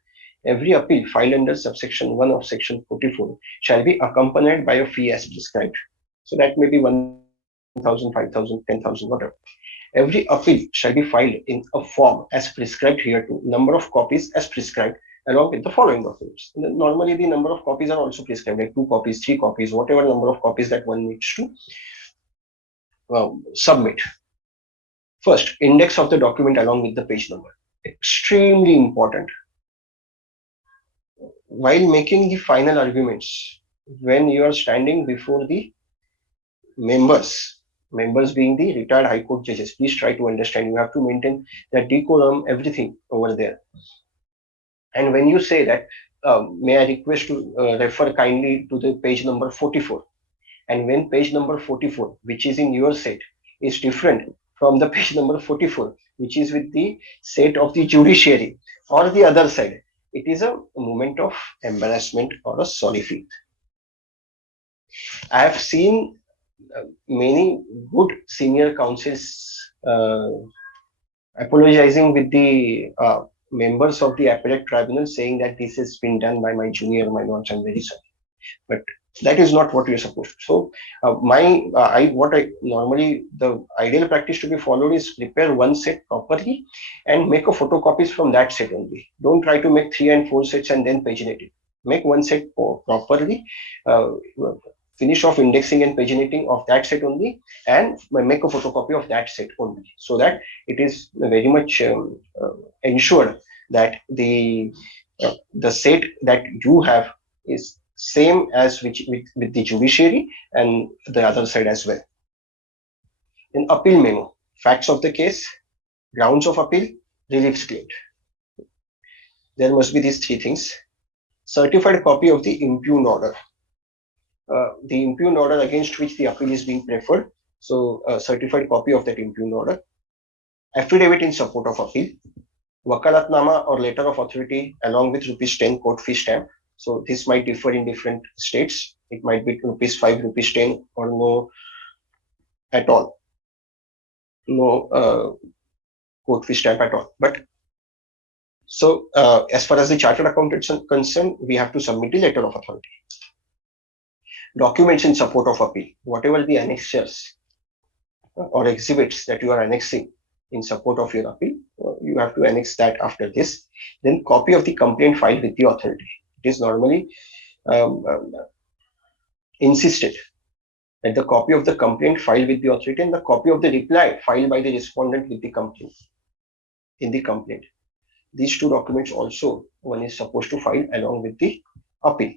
every appeal filed under subsection 1 of section 44 shall be accompanied by a fee as prescribed. So that may be 1,000, 5,000, 10,000, whatever. Every appeal shall be filed in a form as prescribed here to number of copies as prescribed along with the following documents. Normally, the number of copies are also prescribed, like 2 copies, 3 copies, whatever number of copies that one needs to submit. First, index of the document along with the page number. Extremely important. While making the final arguments, when you are standing before the members being the retired high court judges, please try to understand. You have to maintain that decorum, everything over there. And when you say that, may I request to refer kindly to the page number 44. And when page number 44, which is in your set, is different from the page number 44, which is with the set of the judiciary or the other side, it is a moment of embarrassment or a sorry feel. I have seen many good senior counsels apologizing with the members of the appellate tribunal, saying that this has been done by my junior, my lords, I'm very sorry. But that is not what you're supposed to. So what I normally, the ideal practice to be followed is prepare one set properly and make a photocopies from that set only. Don't try to make 3 and 4 sets and then paginate it. Make one set properly, finish off indexing and paginating of that set only, and make a photocopy of that set only, so that it is very much ensured that the set that you have is same as with the judiciary and the other side as well. In appeal memo, facts of the case, grounds of appeal, reliefs claimed. There must be these 3 things. Certified copy of the impugned order. The impugned order against which the appeal is being preferred. So a certified copy of that impugned order. Affidavit in support of appeal. Wakalatnama or letter of authority along with ₹10 court fee stamp. So this might differ in different states. It might be ₹5, ₹10 or no at all. No court fee stamp at all. But so as far as the chartered accountants are concerned, we have to submit the letter of authority. Documents in support of appeal. Whatever the annexures or exhibits that you are annexing in support of your appeal, you have to annex that after this. Then copy of the complaint filed with the authority. It is normally insisted that the copy of the complaint filed with the authority and the copy of the reply filed by the respondent with the complaint in the complaint. These 2 documents also one is supposed to file along with the appeal.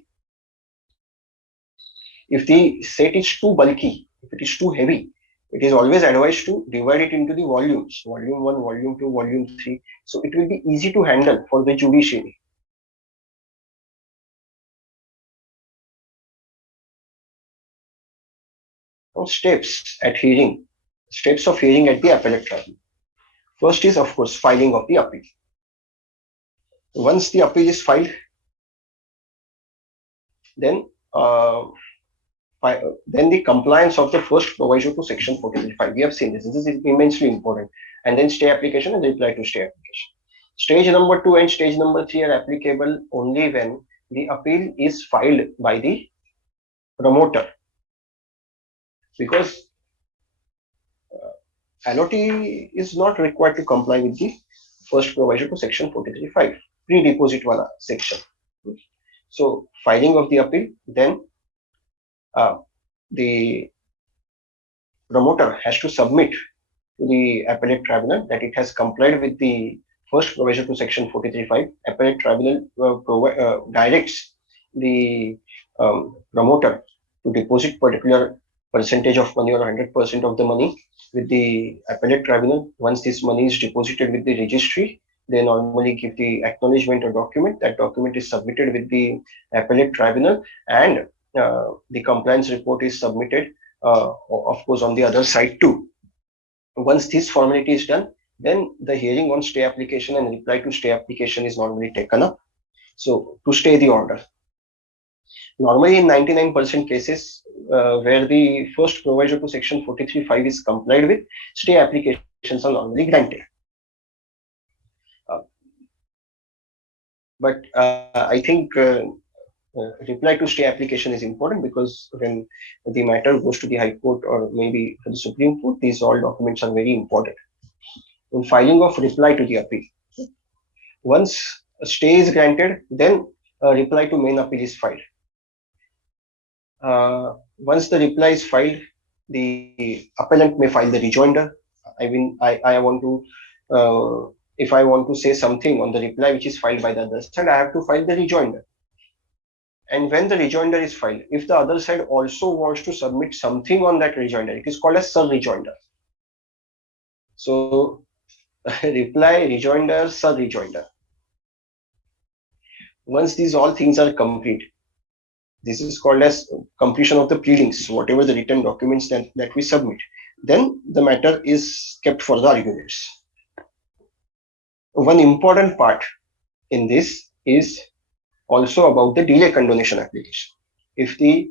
If the set is too bulky, if it is too heavy, it is always advised to divide it into the volumes, volume 1, volume 2, volume 3. So it will be easy to handle for the judiciary. Now, steps of hearing at the appellate tribunal. First is, of course, filing of the appeal. Once the appeal is filed, then then the compliance of the first proviso to section 43.5. We have seen this. This is immensely important. And then stay application and reply to stay application. Stage number 2 and stage number 3 are applicable only when the appeal is filed by the promoter, because allotee is not required to comply with the first proviso to section 43.5, pre-deposit wala section. So filing of the appeal, then the promoter has to submit to the appellate tribunal that it has complied with the first provision to section 43.5. Appellate tribunal directs the promoter to deposit particular percentage of money or 100% of the money with the appellate tribunal. Once this money is deposited with the registry, they normally give the acknowledgement or document. That document is submitted with the appellate tribunal, and the compliance report is submitted, of course, on the other side too. Once this formality is done, then the hearing on stay application and reply to stay application is normally taken up. So to stay the order. Normally in 99% cases where the first proviso to section 43.5 is complied with, stay applications are normally granted. But I think reply to stay application is important, because when the matter goes to the High Court or maybe the Supreme Court, these all documents are very important. In filing of reply to the appeal, once a stay is granted, then a reply to main appeal is filed. Once the reply is filed, the appellant may file the rejoinder. I mean, I want to, if I want to say something on the reply which is filed by the other side, I have to file the rejoinder. And when the rejoinder is filed, if the other side also wants to submit something on that rejoinder, it is called as sub-rejoinder. So reply, rejoinder, sub-rejoinder. Once these all things are complete, this is called as completion of the pleadings, whatever the written documents that we submit. Then the matter is kept for the arguments. One important part in this is also about the delay condonation application. If the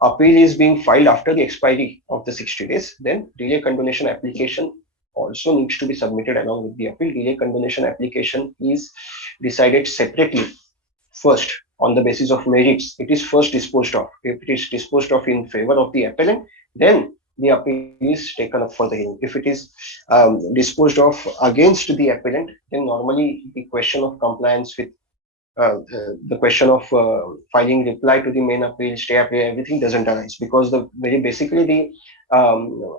appeal is being filed after the expiry of the 60 days, then delay condonation application also needs to be submitted along with the appeal. Delay condonation application is decided separately. First, on the basis of merits, it is first disposed of. If it is disposed of in favor of the appellant, then the appeal is taken up for the hearing. If it is disposed of against the appellant, then normally the question of compliance with the question of filing reply to the main appeal, stay appeal, everything doesn't arise, because the very basically the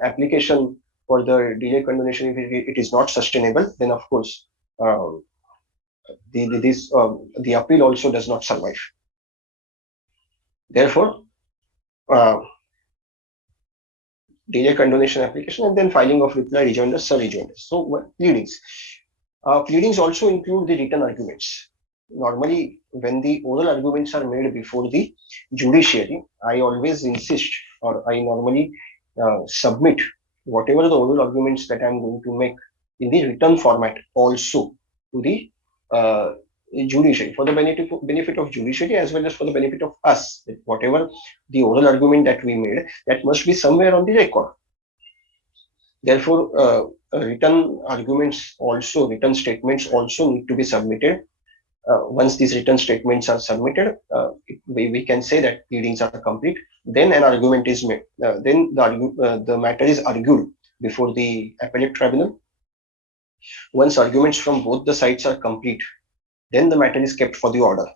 application for the delay condonation, if it is not sustainable, then of course the appeal also does not survive. Therefore, delay condonation application and then filing of reply, rejoinder, sub-rejoinder. So pleadings. Pleadings also include the written arguments. Normally, when the oral arguments are made before the judiciary, I always insist, or I normally submit whatever the oral arguments that I'm going to make in the written format also to the judiciary, for the benefit of judiciary as well as for the benefit of us. Whatever the oral argument that we made, that must be somewhere on the record. Therefore, written arguments also, written statements also need to be submitted. Once these written statements are submitted, we can say that pleadings are complete. Then an argument is made. Then the matter is argued before the appellate tribunal. Once arguments from both the sides are complete, then the matter is kept for the order.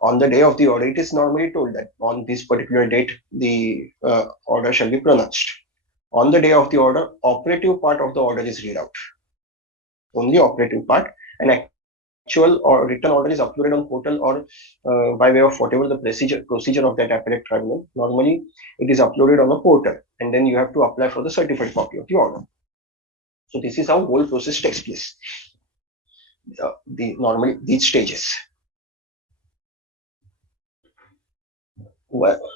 On the day of the order, it is normally told that on this particular date, the order shall be pronounced. On the day of the order, operative part of the order is read out. Only operative part. An actual or written order is uploaded on portal or by way of whatever the procedure of that appellate tribunal. Normally, it is uploaded on a portal, and then you have to apply for the certified copy of the order. So this is how whole process takes place. Normally these stages.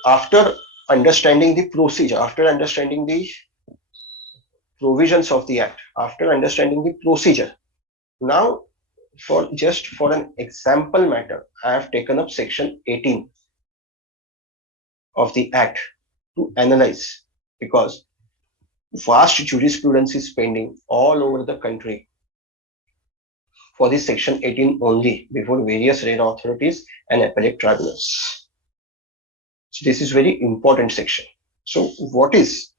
After understanding the procedure, after understanding the provisions of the Act, after understanding the procedure. Now, for an example matter, I have taken up section 18 of the Act to analyze, because vast jurisprudence is pending all over the country for this section 18 only before various RERA authorities and appellate tribunals. So this is very important section. So what is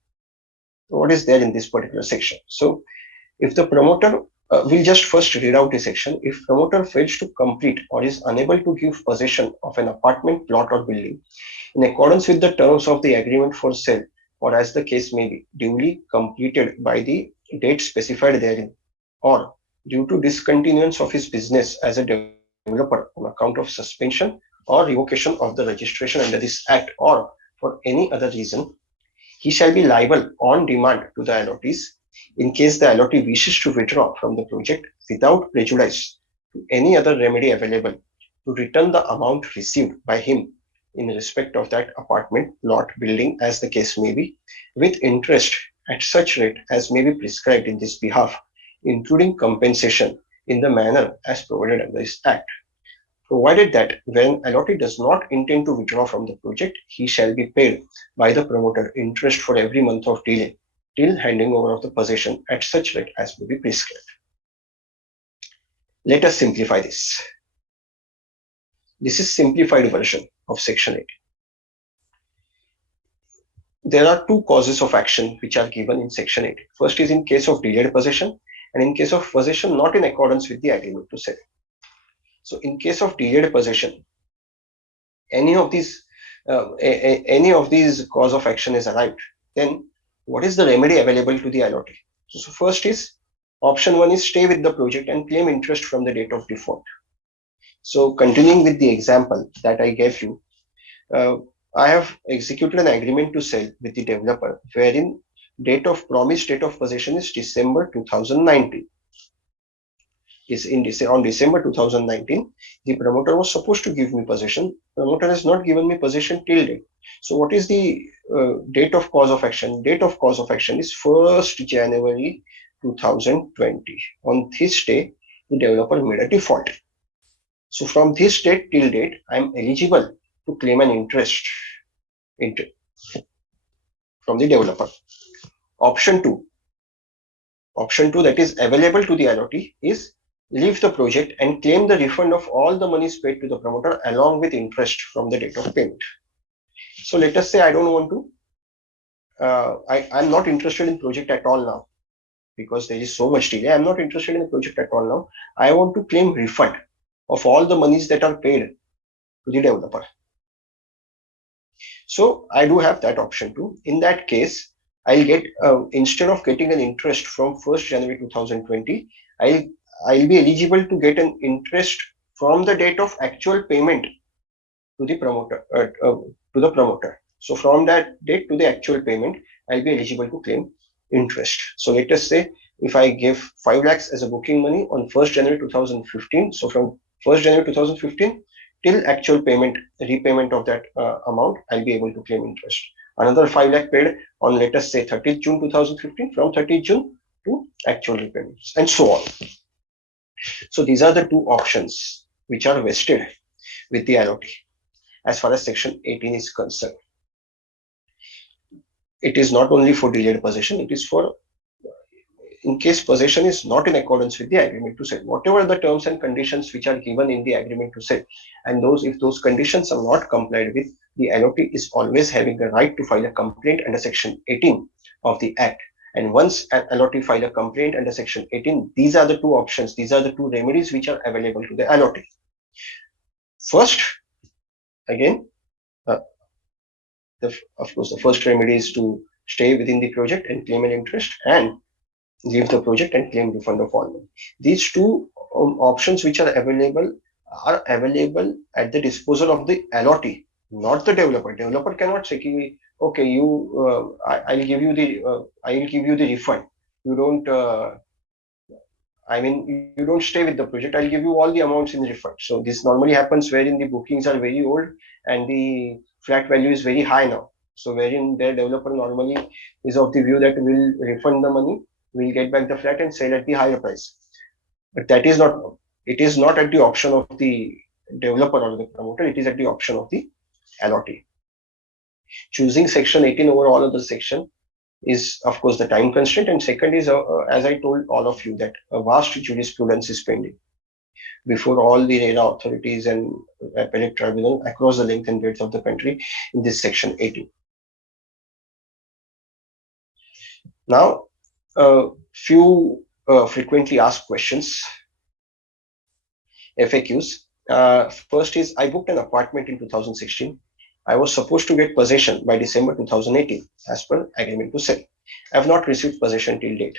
there in this particular section? So if the promoter, we'll just first read out the section. If promoter fails to complete or is unable to give possession of an apartment, plot or building in accordance with the terms of the agreement for sale, or as the case may be, duly completed by the date specified therein, or due to discontinuance of his business as a developer on account of suspension or revocation of the registration under this Act, or for any other reason, he shall be liable on demand to the allottees in case the allottee wishes to withdraw from the project without prejudice to any other remedy available to return the amount received by him in respect of that apartment, lot, building, as the case may be, with interest at such rate as may be prescribed in this behalf, including compensation in the manner as provided under this Act. Provided that when allottee does not intend to withdraw from the project, he shall be paid by the promoter interest for every month of delay till handing over of the possession at such rate as may be prescribed. Let us simplify this. This is simplified version of section 8. There are two causes of action which are given in section 8. First is in case of delayed possession, and in case of possession not in accordance with the agreement to sell. So in case of delayed possession, any of these cause of action is arrived, then what is the remedy available to the allottee? So first is option 1 is stay with the project and claim interest from the date of default. So continuing with the example that I gave you, I have executed an agreement to sell with the developer wherein promised date of possession is December 2019. On December 2019, the promoter was supposed to give me possession. Promoter has not given me possession till date. So what is the date of cause of action? Date of cause of action is 1st January 2020. On this day, the developer made a default. So from this date till date, I am eligible to claim an interest from the developer. Option 2 that is available to the allottee is leave the project and claim the refund of all the monies paid to the promoter along with interest from the date of payment. So let us say I don't want to, I'm not interested in project at all now because there is so much delay. I'm not interested in the project at all now. I want to claim refund of all the monies that are paid to the developer. So I do have that option too. In that case, I'll get, instead of getting an interest from 1st January 2020, I'll be eligible to get an interest from the date of actual payment to the promoter. So from that date to the actual payment, I'll be eligible to claim interest. So let us say if I give 5 lakhs as a booking money on 1st January 2015, so from 1st January 2015 till actual repayment of that amount, I'll be able to claim interest. Another 5 lakh paid on, let us say, 30th June 2015, from 30th June to actual repayments, and so on. So these are the two options which are vested with the allottee as far as section 18 is concerned. It is not only for delayed possession, it is for in case possession is not in accordance with the agreement to sell. Whatever the terms and conditions which are given in the agreement to sell, and if those conditions are not complied with, the allottee is always having the right to file a complaint under section 18 of the Act. And once an allottee file a complaint under section 18, these are the two options, these are the two remedies which are available to the allottee. First, again, of course, the first remedy is to stay within the project and claim an interest, and leave the project and claim refund of all money. These two options which are available at the disposal of the allottee, not the developer. Developer cannot say, okay, I'll give you the refund. You don't, you don't stay with the project. I'll give you all the amounts in refund. So this normally happens wherein the bookings are very old and the flat value is very high now. So wherein their developer normally is of the view that will refund the money we'll get back the flat and sell at the higher price. But that is not, it is not at the option of the developer or the promoter, it is at the option of the allottee. Choosing section 18 over all other section is of course the time constraint, and second is as I told all of you that a vast jurisprudence is pending before all the RERA authorities and appellate tribunal across the length and breadth of the country in this section 18. Now, a few frequently asked questions, FAQs. First is, I booked an apartment in 2016. I was supposed to get possession by December 2018 as per agreement to sell. I have not received possession till date.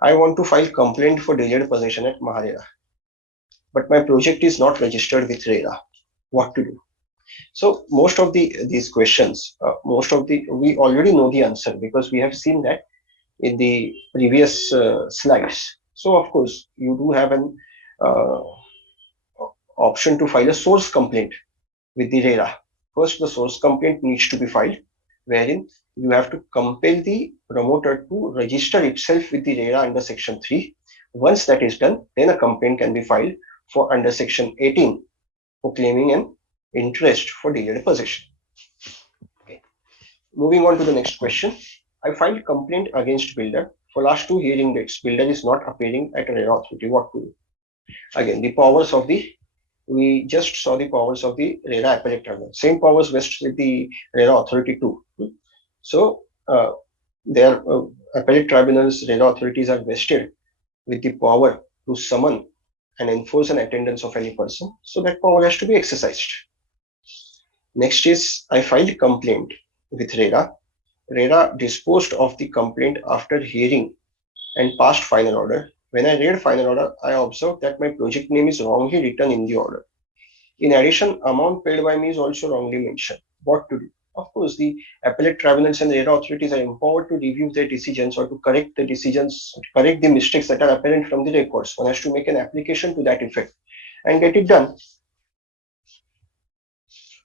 I want to file complaint for delayed possession at RERA, but my project is not registered with RERA. What to do? So most of these questions, we already know the answer because we have seen that in the previous slides. So of course you do have an option to file a source complaint with the RERA. First, the source complaint needs to be filed, wherein you have to compel the promoter to register itself with the RERA under section 3. Once that is done, then a complaint can be filed for under section 18 for claiming an interest for delayed possession. Okay. Moving on to the next question. I filed complaint against builder. For last 2 hearing dates, builder is not appearing at a RERA authority. What to do? Again, the powers of the, we just saw the powers of the RERA appellate tribunal. Same powers vest with the RERA authority too. So their appellate tribunals, RERA authorities are vested with the power to summon and enforce an attendance of any person. So that power has to be exercised. Next is, I filed a complaint with RERA. RERA disposed of the complaint after hearing and passed final order. When I read final order, I observed that my project name is wrongly written in the order. In addition, amount paid by me is also wrongly mentioned. What to do? Of course, the appellate tribunals and RERA authorities are empowered to review their decisions or to correct the decisions, correct the mistakes that are apparent from the records. One has to make an application to that effect and get it done.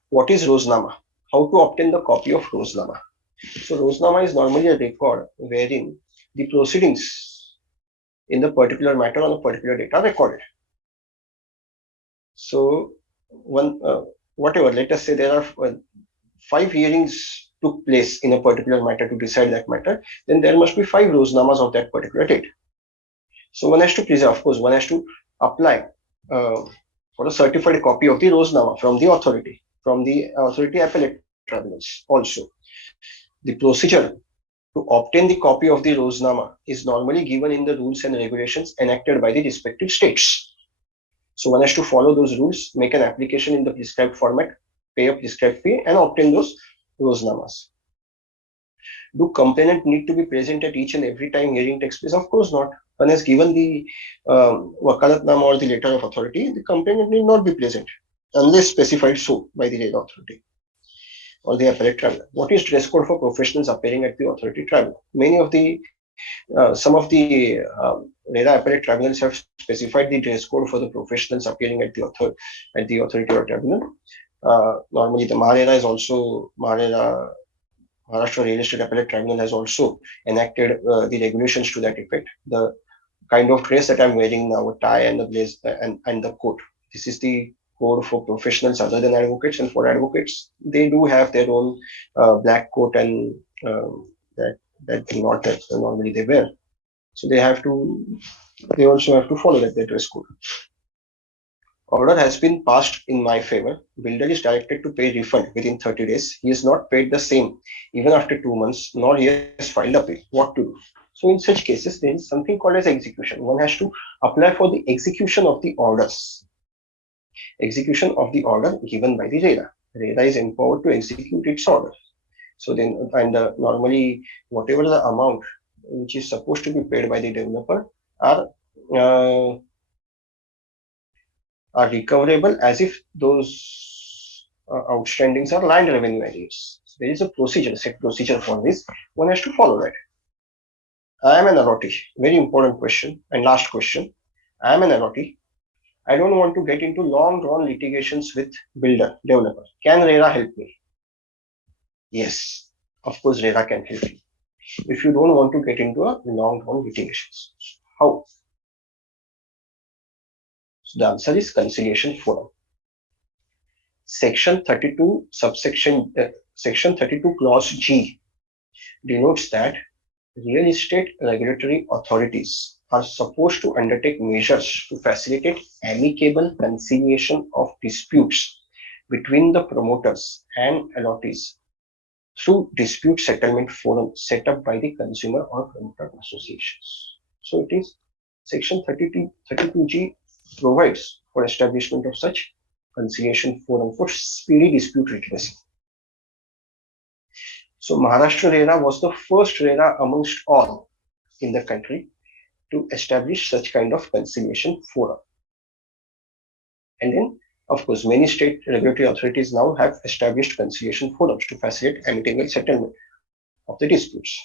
What is Roznama? How to obtain the copy of Roznama? So Roznama is normally a record wherein the proceedings in the particular matter on a particular date are recorded. So whatever, let us say there are 5 hearings took place in a particular matter to decide that matter, then there must be 5 Roznamas of that particular date. So one has to preserve, of course, one has to apply for a certified copy of the Roznama from the authority appellate tribunals also. The procedure to obtain the copy of the Roznama is normally given in the rules and regulations enacted by the respective states. So one has to follow those rules, make an application in the prescribed format, pay a prescribed fee, and obtain those Roznamas. Do complainant need to be present at each and every time hearing takes place? Of course not. One has given the Wakalatnama or the letter of authority, the complainant need not be present unless specified so by the RERA authority or the appellate tribunal. What is dress code for professionals appearing at the authority tribunal? Many of the some of the RERA appellate tribunals have specified the dress code for the professionals appearing at the authority or tribunal. Normally, the RERA is also Maharashtra Real Estate Appellate Tribunal has also enacted the regulations to that effect. The kind of dress that I'm wearing now, a tie and the blazer and the coat. This is the code for professionals other than advocates, and for advocates, they do have their own black coat and that not that normally they wear. So they also have to follow that dress code. Order has been passed in my favor. Builder is directed to pay refund within 30 days. He has not paid the same even after 2 months, nor he has filed appeal. What to do? So in such cases, there is something called as execution. One has to apply for the execution of the orders. Execution of the order given by the RERA. RERA is empowered to execute its order. So then, and normally, whatever the amount which is supposed to be paid by the developer are recoverable as if those outstandings are land revenue arrears. So there is a procedure, set procedure for this. One has to follow that. I am an allottee. Very important question. And last question. I am an allottee. I don't want to get into long drawn litigations with builder, developer. Can RERA help me? Yes, of course, RERA can help you. if you don't want to get into a long-term litigations. How? So the answer is conciliation forum. Section 32 Section 32 clause G denotes that real estate regulatory authorities are supposed to undertake measures to facilitate amicable conciliation of disputes between the promoters and allottees through dispute settlement forum set up by the consumer or promoter associations. So it is Section 32G provides for establishment of such conciliation forum for speedy dispute redressal. So Maharashtra RERA was the first RERA amongst all in the country to establish such kind of conciliation forum. And then, of course, many state regulatory authorities now have established conciliation forums to facilitate amicable settlement of the disputes.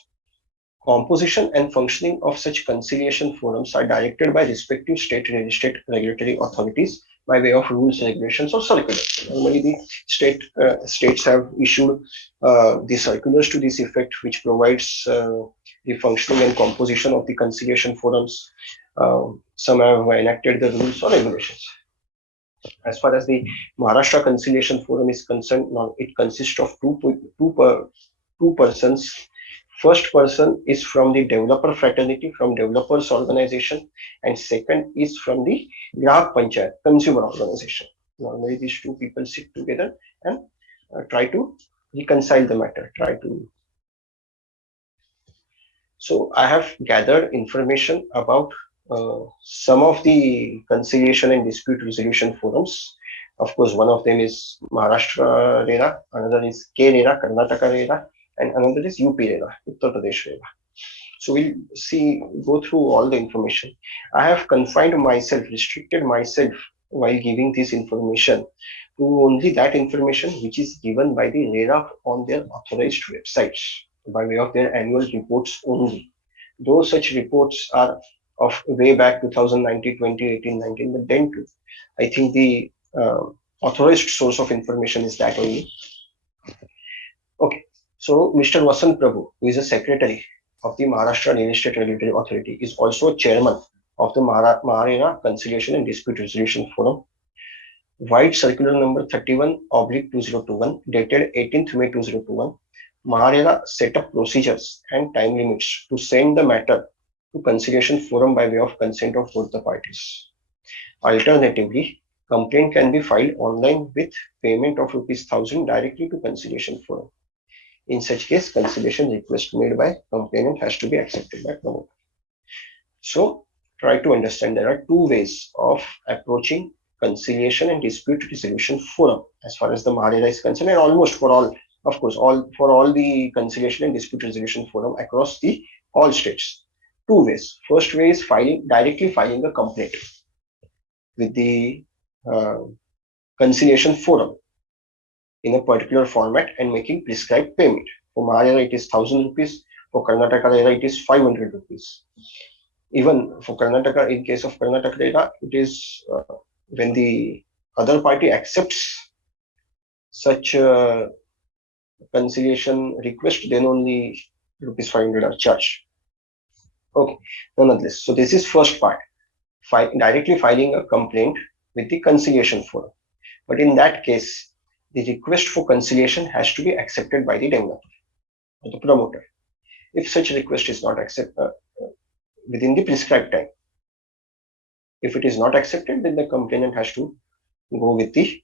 Composition and functioning of such conciliation forums are directed by respective state real estate regulatory authorities by way of rules, regulations, or circulars. Normally, the states have issued the circulars to this effect, which provides the functioning and composition of the conciliation forums. Some have enacted the rules or regulations. As far as the Maharashtra Conciliation Forum is concerned, now it consists of two persons. First person is from the developer fraternity, from developers organization, and second is from the Grahak Panchayat, consumer organization. Normally, these two people sit together and try to reconcile the matter. So I have gathered information about some of the conciliation and dispute resolution forums. Of course, one of them is Maharashtra RERA, another is RERA, Karnataka RERA, and another is UP RERA, Uttar Pradesh RERA. So we'll go through all the information. I have restricted myself while giving this information to only that information which is given by the RERA on their authorized websites by way of their annual reports only. Though such reports are of way back 2019, 2018, 19, but then too, I think the authorized source of information is that only. Okay, so Mr. Vasant Prabhu, who is a secretary of the Maharashtra Real Estate Regulatory Authority, is also chairman of the Maharera Conciliation and Dispute Resolution Forum. White Circular Number 31/2021, dated 18th May 2021, Maharera set up procedures and time limits to send the matter to conciliation forum by way of consent of both the parties. Alternatively, complaint can be filed online with payment of ₹1,000 directly to conciliation forum. In such case, conciliation request made by complainant has to be accepted by promoter. So, try to understand there are two ways of approaching conciliation and dispute resolution forum as far as the Maharera is concerned, and almost for all, of course, for all the conciliation and dispute resolution forum across the all states. Two ways. First way is directly filing a complaint with the conciliation forum in a particular format and making prescribed payment. For Maharera, it is ₹1,000. For Karnataka RERA, it is ₹500. Even for Karnataka, in case of Karnataka RERA, it is when the other party accepts such conciliation request, then only ₹500 are charged. Okay, nonetheless. So this is first part, directly filing a complaint with the conciliation forum. But in that case, the request for conciliation has to be accepted by the developer or the promoter. If such request is not accepted within the prescribed time, if it is not accepted, then the complainant has to go with the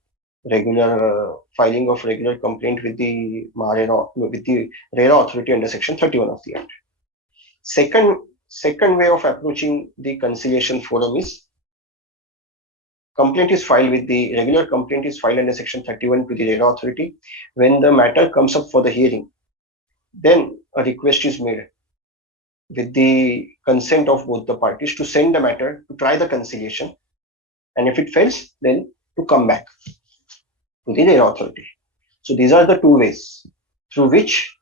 regular filing of regular complaint with the RERA authority under Section 31 of the Act. Second way of approaching the conciliation forum is regular complaint is filed under Section 31 to the RERA authority. When the matter comes up for the hearing, then a request is made with the consent of both the parties to send the matter to try the conciliation, and if it fails, then to come back to the RERA authority. So these are the two ways through which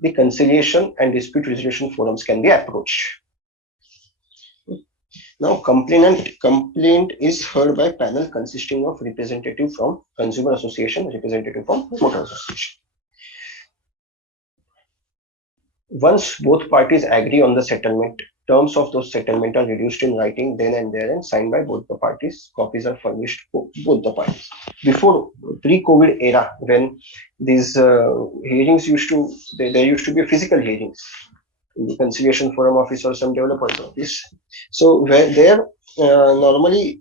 the conciliation and dispute resolution forums can be approached. Now, complaint is heard by panel consisting of representative from consumer association, representative from promoter association. Once both parties agree on the settlement, terms of those settlement are reduced in writing then and there and signed by both the parties. Copies are furnished to both the parties. Before pre-COVID era, when these hearings there used to be physical hearings in the conciliation forum office or some developer's office. So where there normally,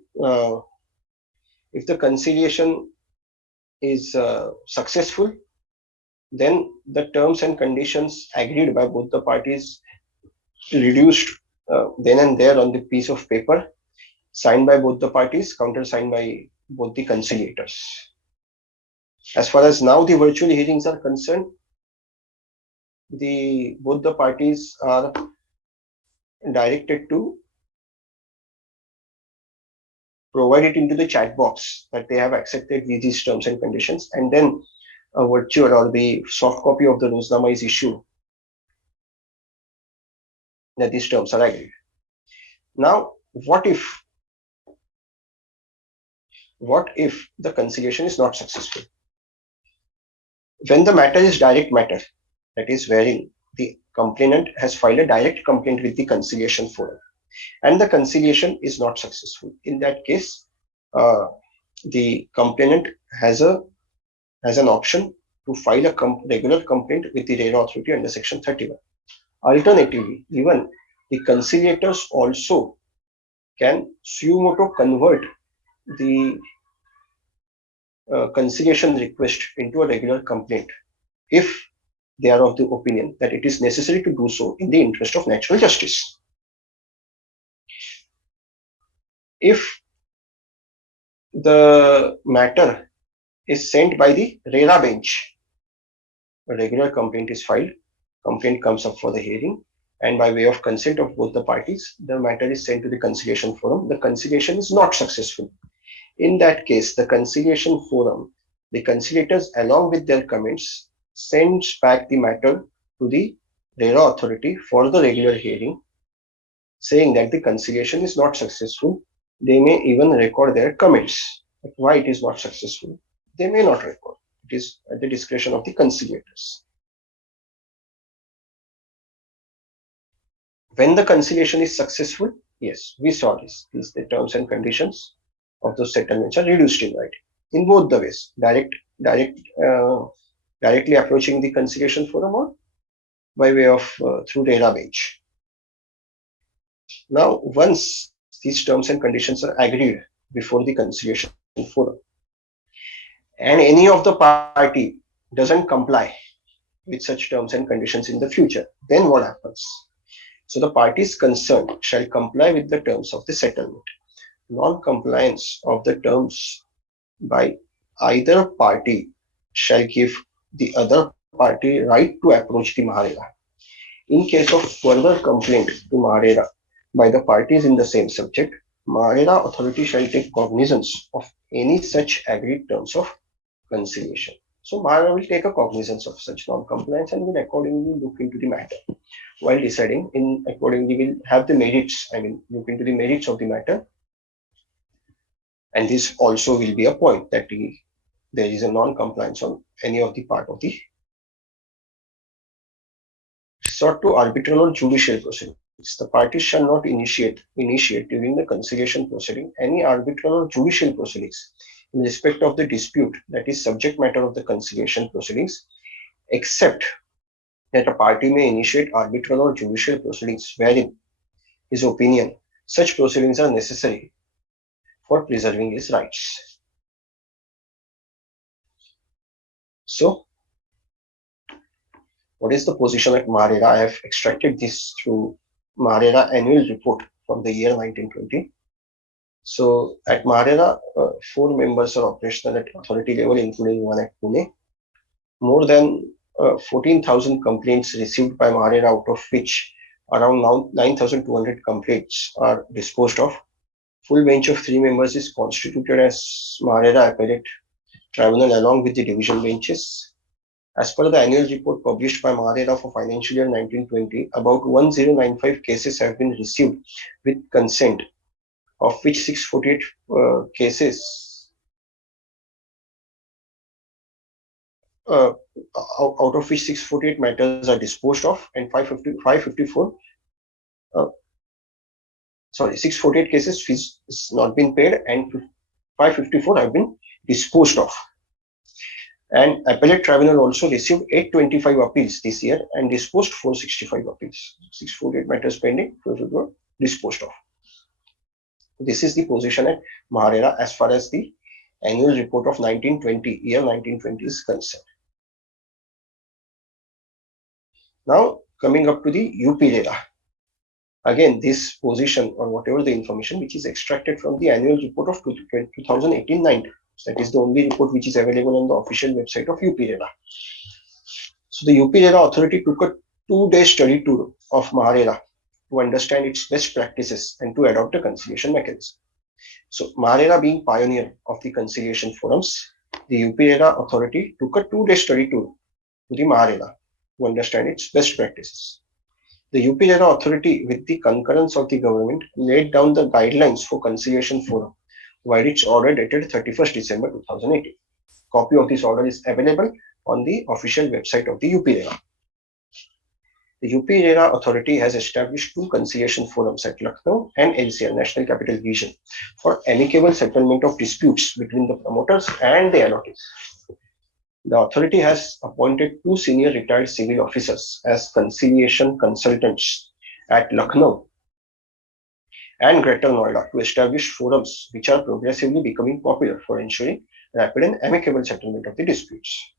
if the conciliation is successful, then the terms and conditions agreed by both the parties reduced then and there on the piece of paper, signed by both the parties, countersigned by both the conciliators. As far as now the virtual hearings are concerned, the both the parties are directed to provide it into the chat box that they have accepted these terms and conditions, and then a virtual or the soft copy of the Roznama is issued that these terms are agreed. Now, what if the conciliation is not successful? When the matter is direct matter, that is wherein the complainant has filed a direct complaint with the conciliation forum and the conciliation is not successful, in that case the complainant has an option to file a regular complaint with the RERA authority under section 31. Alternatively, even the conciliators also can suo motu convert the conciliation request into a regular complaint if they are of the opinion that it is necessary to do so in the interest of natural justice. If the matter is sent by the RERA bench, a regular complaint is filed, complaint comes up for the hearing, and by way of consent of both the parties, the matter is sent to the conciliation forum. The conciliation is not successful. In that case, the conciliation forum, the conciliators, along with their comments, sends back the matter to the RERA authority for the regular hearing, saying that the conciliation is not successful. They may even record their comments. But why it is not successful? They may not record. It is at the discretion of the conciliators. When the conciliation is successful, yes, we saw this. These the terms and conditions of those settlements are reduced in writing in both the ways, direct, directly approaching the conciliation forum or by way of through RERA bench. Now, once these terms and conditions are agreed before the conciliation forum, and any of the party doesn't comply with such terms and conditions in the future, then what happens? So the parties concerned shall comply with the terms of the settlement. Non-compliance of the terms by either party shall give the other party right to approach the Maharera. In case of further complaint to Maharera by the parties in the same subject, Maharera authority shall take cognizance of any such agreed terms of conciliation. So Maharera will take a cognizance of such non-compliance and will accordingly look into the matter. While deciding, accordingly will have the merits, look into the merits of the matter. And this also will be a point that there is a non-compliance on any of the part of the resort to arbitral or judicial proceedings. The parties shall not initiate during the conciliation proceeding any arbitral or judicial proceedings in respect of the dispute that is subject matter of the conciliation proceedings, except that a party may initiate arbitral or judicial proceedings wherein his opinion such proceedings are necessary for preserving his rights. So, what is the position at Maharera? I have extracted this through Maharera annual report from the year 1920. So, at Maharera, 4 members are operational at authority level, including one at Pune. More than 14,000 complaints received by Maharera, out of which around 9,200 complaints are disposed of. Full bench of 3 members is constituted as Maharera Appellate Tribunal along with the division benches. As per the annual report published by Maharera for financial year 1920, about 1095 cases have been received with consent, of which 648 cases uh, out of which 648 matters are disposed of, and 554, uh, 648 cases fees is not been paid, and 554 have been disposed of. And Appellate Tribunal also received 825 appeals this year and disposed 465 appeals. 648 matters pending, 454 disposed of. This is the position at RERA as far as the annual report of 1920, year 1920 is concerned. Now coming up to the UP-RERA. Again, this position or whatever the information which is extracted from the annual report of 2018-19. That is the only report which is available on the official website of UP-RERA. So the UP-RERA authority took a 2-day study tour of RERA to understand its best practices and to adopt a conciliation mechanism. So RERA being pioneer of the conciliation forums, the UP-RERA authority took a 2-day study tour to the RERA to understand its best practices. The UP-RERA authority, with the concurrence of the government, laid down the guidelines for conciliation forum via its order dated 31st December 2018. Copy of this order is available on the official website of the UP-RERA. The UP-RERA authority has established 2 conciliation forums at Lucknow and NCR, National Capital Region, for amicable settlement of disputes between the promoters and the allottees. The authority has appointed 2 senior retired civil officers as conciliation consultants at Lucknow and Greater Noida to establish forums which are progressively becoming popular for ensuring rapid and amicable settlement of the disputes.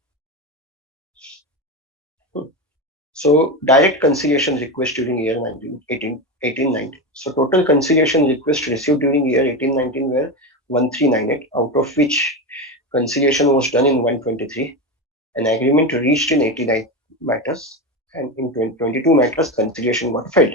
So direct conciliation request during year 18-19. So total conciliation requests received during year 18-19 were 1398, out of which conciliation was done in 123. An agreement reached in 89 matters, and in 22 matters conciliation got failed.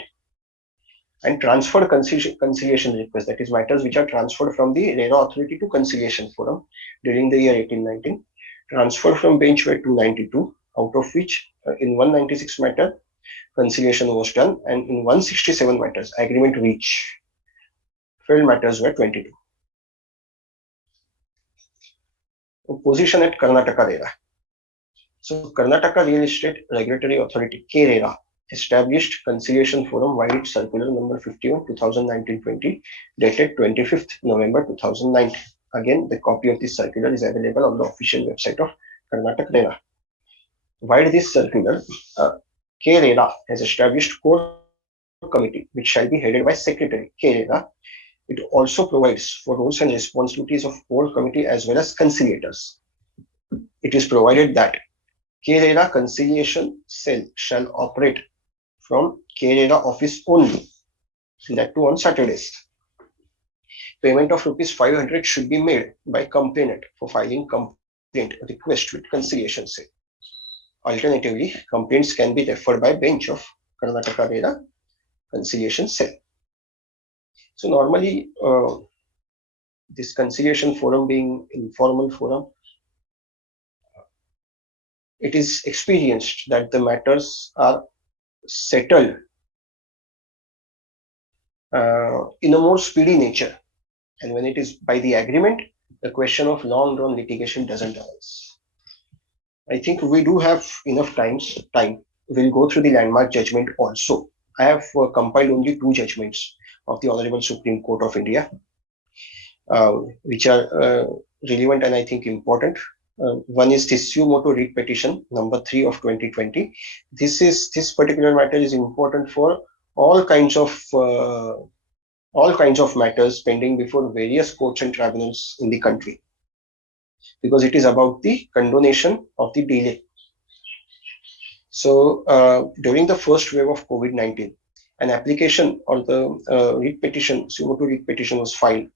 And transferred conciliation requests, that is matters which are transferred from the RERA authority to conciliation forum during the year 18-19, transferred from bench were 292, out of which in 196 matter conciliation was done, and in 167 matters agreement reached. Failed matters were 22. Position at Karnataka RERA. So Karnataka Real Estate Regulatory Authority (KRERA) established conciliation forum via its circular number 51 2019-20 dated 25th November 2019. Again, the copy of this circular is available on the official website of Karnataka RERA. Via this circular, KRERA has established core committee which shall be headed by Secretary KRERA. It also provides for roles and responsibilities of core committee as well as conciliators. It is provided that KRERA conciliation cell shall operate from KRERA office only, that too on Saturdays. Payment of rupees 500 should be made by complainant for filing complaint request with conciliation cell. Alternatively, complaints can be referred by bench of Karnataka RERA conciliation cell. So normally, this conciliation forum being informal forum, it is experienced that the matters are settled in a more speedy nature, and when it is by the agreement, the question of long drawn litigation doesn't arise. I think we do have enough time. We'll go through the landmark judgment also. I have compiled only 2 judgments of the Honorable Supreme Court of India, which are relevant and I think important. One is the suo motu writ petition number 3 of 2020. This particular matter is important for all kinds of matters pending before various courts and tribunals in the country, because it is about the condonation of the delay. So during the first wave of COVID-19, an application or the writ petition, suo motu writ petition was filed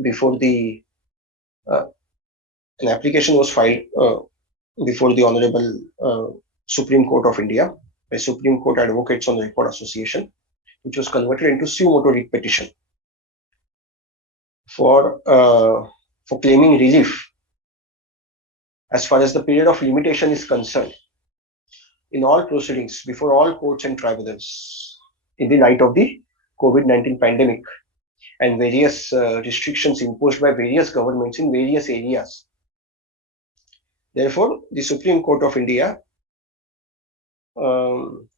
before the an application was filed before the Honorable Supreme Court of India by Supreme Court Advocates on Record Association, which was converted into suo motu writ petition for claiming relief as far as the period of limitation is concerned in all proceedings before all courts and tribunals in the light of the COVID-19 pandemic and various restrictions imposed by various governments in various areas. Therefore, the Supreme Court of India um,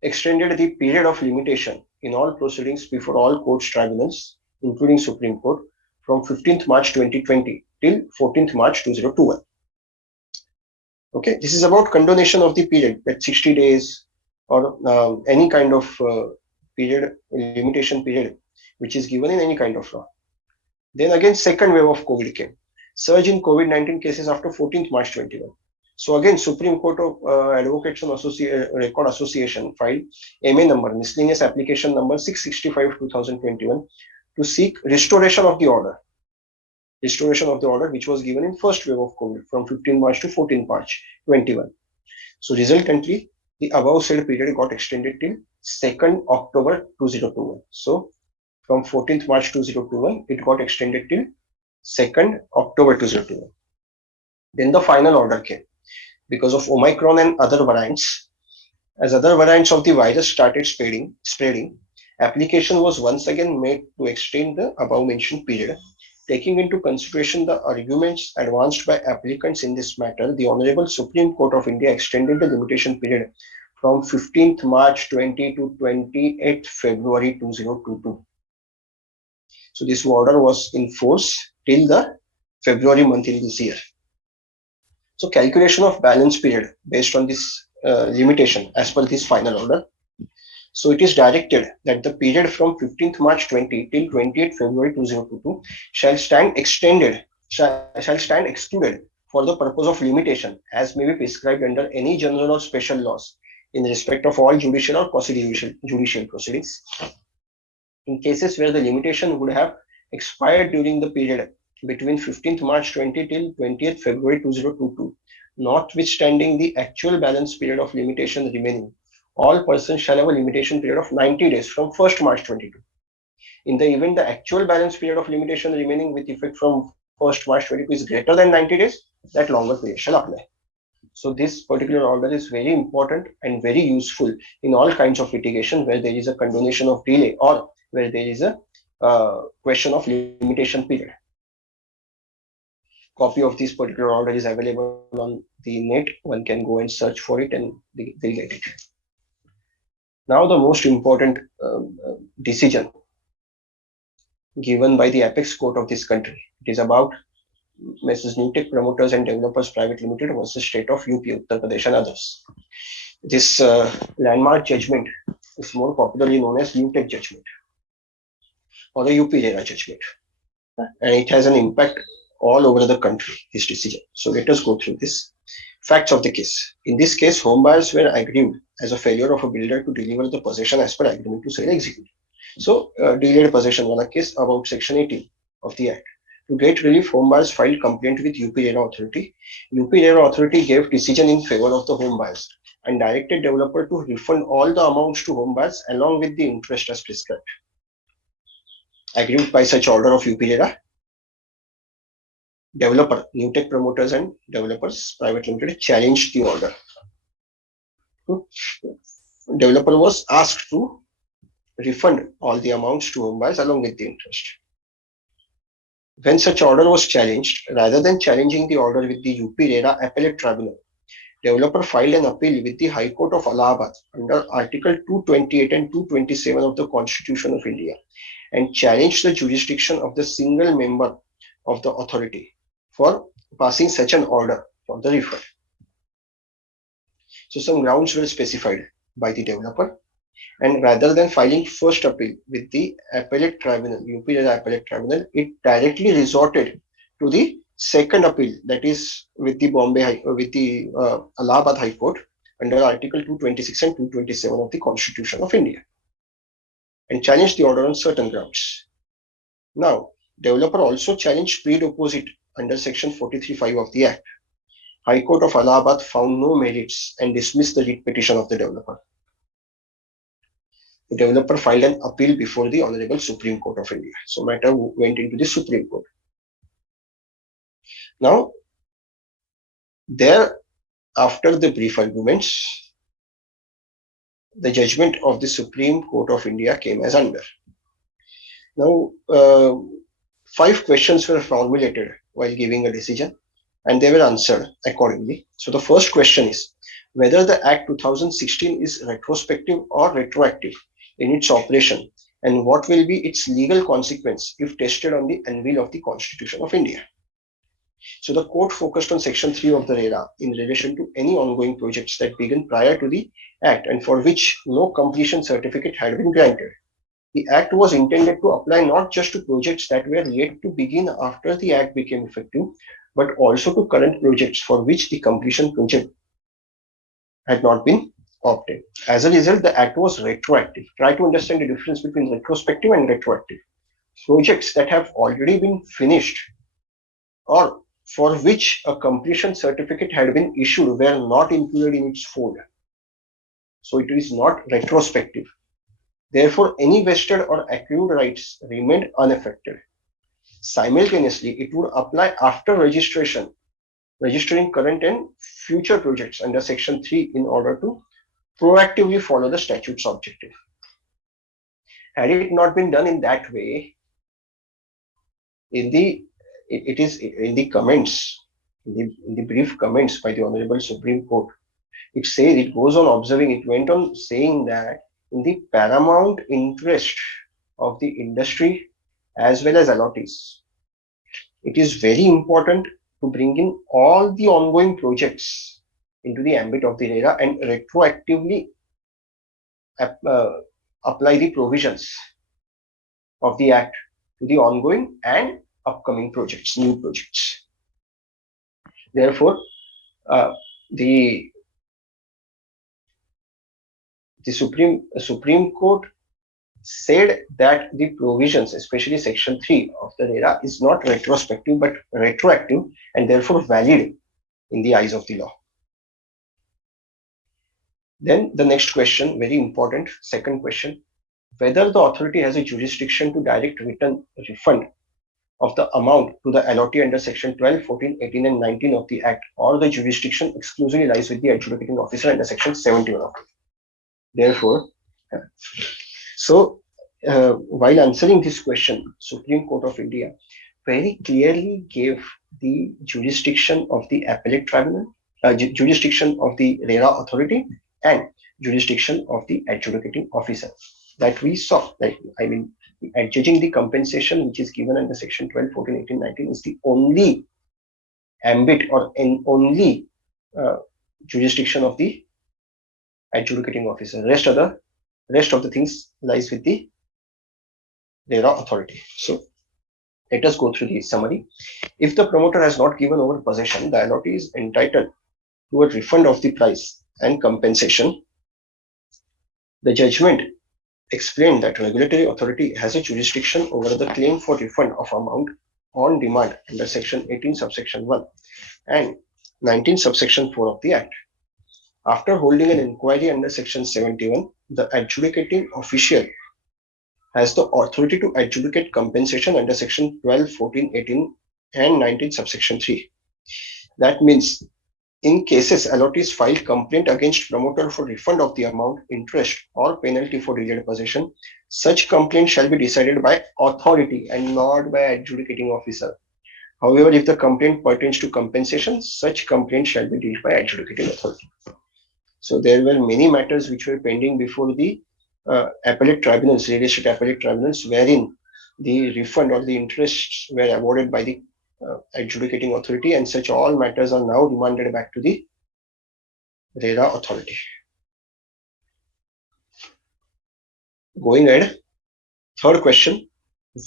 extended the period of limitation in all proceedings before all courts tribunals, including Supreme Court, from 15th March 2020 till 14th March 2021. Okay, this is about condonation of the period, that 60 days or any kind of period, limitation period, which is given in any kind of law. Then again, second wave of COVID came. Surge in COVID-19 cases after 14th March 21. So again, Supreme Court of Advocates and Record Association filed MA number, miscellaneous application number 665/2021 to seek restoration of the order. Restoration of the order which was given in first wave of COVID from 15 March to 14 March 21. So resultantly, the above said period got extended till 2nd October 2021. So from 14th March 2021, it got extended till 2nd October 2021. Then the final order came. Because of Omicron and other variants, as other variants of the virus started spreading, application was once again made to extend the above mentioned period. Taking into consideration the arguments advanced by applicants in this matter, the Honorable Supreme Court of India extended the limitation period from 15th March 20 to 28th February 2022. So this order was in force till the February month in this year. So calculation of balance period based on this limitation as per this final order. So it is directed that the period from 15th March 20 till 28th February 2022 shall stand excluded for the purpose of limitation as may be prescribed under any general or special laws in respect of all judicial or quasi-judicial proceedings. In cases where the limitation would have expired during the period between 15th March 20 till 20th February 2022, notwithstanding the actual balance period of limitation remaining, all persons shall have a limitation period of 90 days from 1st March 22. In the event the actual balance period of limitation remaining with effect from 1st March 22 is greater than 90 days, that longer period shall apply. So this particular order is very important and very useful in all kinds of litigation where there is a condonation of delay or where there is a question of limitation period. Copy of this particular order is available on the net. One can go and search for it and they'll get it. Now the most important decision given by the apex court of this country. It is about Mrs. New Tech Promoters and Developers Private Limited versus State of UP, Uttar Pradesh and others. This landmark judgment is more popularly known as New Tech judgment or the UP RERA judgment. And it has an impact all over the country, this decision. So let us go through this. Facts of the case. In this case, home buyers were aggrieved as a failure of a builder to deliver the possession as per agreement to sale executed. So delayed possession was a case about section 18 of the act. To get relief, home buyers filed complaint with UP RERA authority. UP RERA authority gave decision in favor of the home buyers and directed developer to refund all the amounts to home buyers along with the interest as prescribed. Aggrieved by such order of UP RERA, developer, New Tech Promoters and Developers Private Limited challenged the order. Developer was asked to refund all the amounts to home buyers along with the interest. When such order was challenged, rather than challenging the order with the UP RERA Appellate Tribunal, developer filed an appeal with the High Court of Allahabad under Article 228 and 227 of the Constitution of India and challenged the jurisdiction of the single member of the authority for passing such an order for the refund. So some grounds were specified by the developer, and rather than filing first appeal with the Appellate Tribunal, UP RERA Appellate Tribunal, it directly resorted to the second appeal, that is with the Allahabad High Court under Article 226 and 227 of the Constitution of India, and challenged the order on certain grounds. Now, developer also challenged pre-deposit under Section 43(5) of the Act. High Court of Allahabad found no merits and dismissed the writ petition of the developer. The developer filed an appeal before the Honorable Supreme Court of India. So matter went into the Supreme Court. Now, there, after the brief arguments, the judgment of the Supreme Court of India came as under. Now, 5 questions were formulated while giving a decision, and they were answered accordingly. So the first question is whether the Act 2016 is retrospective or retroactive in its operation, and what will be its legal consequence if tested on the anvil of the Constitution of India. So the court focused on Section 3 of the RERA in relation to any ongoing projects that began prior to the Act and for which no completion certificate had been granted. The Act was intended to apply not just to projects that were yet to begin after the Act became effective, but also to current projects for which the completion project had not been obtained. As a result, the Act was retroactive. Try to understand the difference between retrospective and retroactive. Projects that have already been finished or for which a completion certificate had been issued were not included in its fold. So it is not retrospective. Therefore, any vested or accrued rights remained unaffected. Simultaneously, it would apply after registering current and future projects under Section 3 in order to proactively follow the statute's objective. Had it not been done in that way, it is in the comments, in the brief comments by the Honorable Supreme Court, it goes on observing, it went on saying that in the paramount interest of the industry as well as allottees, it is very important to bring in all the ongoing projects into the ambit of the RERA and retroactively apply the provisions of the Act to the ongoing and upcoming projects, new projects. Therefore, the Supreme Court said that the provisions, especially Section 3 of the RERA, is not retrospective but retroactive and therefore valid in the eyes of the law. Then the next question, very important, second question, whether the authority has a jurisdiction to direct return refund of the amount to the allottee under Section 12, 14, 18 and 19 of the Act, or the jurisdiction exclusively lies with the adjudicating officer under Section 71 of it. Therefore, while answering this question, Supreme Court of India very clearly gave the jurisdiction of the Appellate Tribunal, jurisdiction of the RERA authority, and jurisdiction of the adjudicating officer. That we saw, adjudging the compensation which is given under Section 12, 14, 18, 19 is the only ambit or only jurisdiction of the adjudicating officer. Rest of the things lies with the RERA authority. So let us go through the summary. If the promoter has not given over possession, the allottee is entitled to a refund of the price and compensation. The judgment explained that regulatory authority has a jurisdiction over the claim for refund of amount on demand under Section 18 subsection 1 and 19 subsection 4 of the Act. After holding an inquiry under Section 71, the adjudicating official has the authority to adjudicate compensation under Section 12, 14, 18 and 19 subsection 3. That means in cases allottees file complaint against promoter for refund of the amount, interest or penalty for delayed possession, such complaint shall be decided by authority and not by adjudicating officer. However, if the complaint pertains to compensation, such complaint shall be dealt by adjudicating authority. So there were many matters which were pending before the appellate tribunals, real estate appellate tribunals, wherein the refund or the interests were awarded by the adjudicating authority, and such all matters are now remanded back to the RERA authority. Going ahead, third question,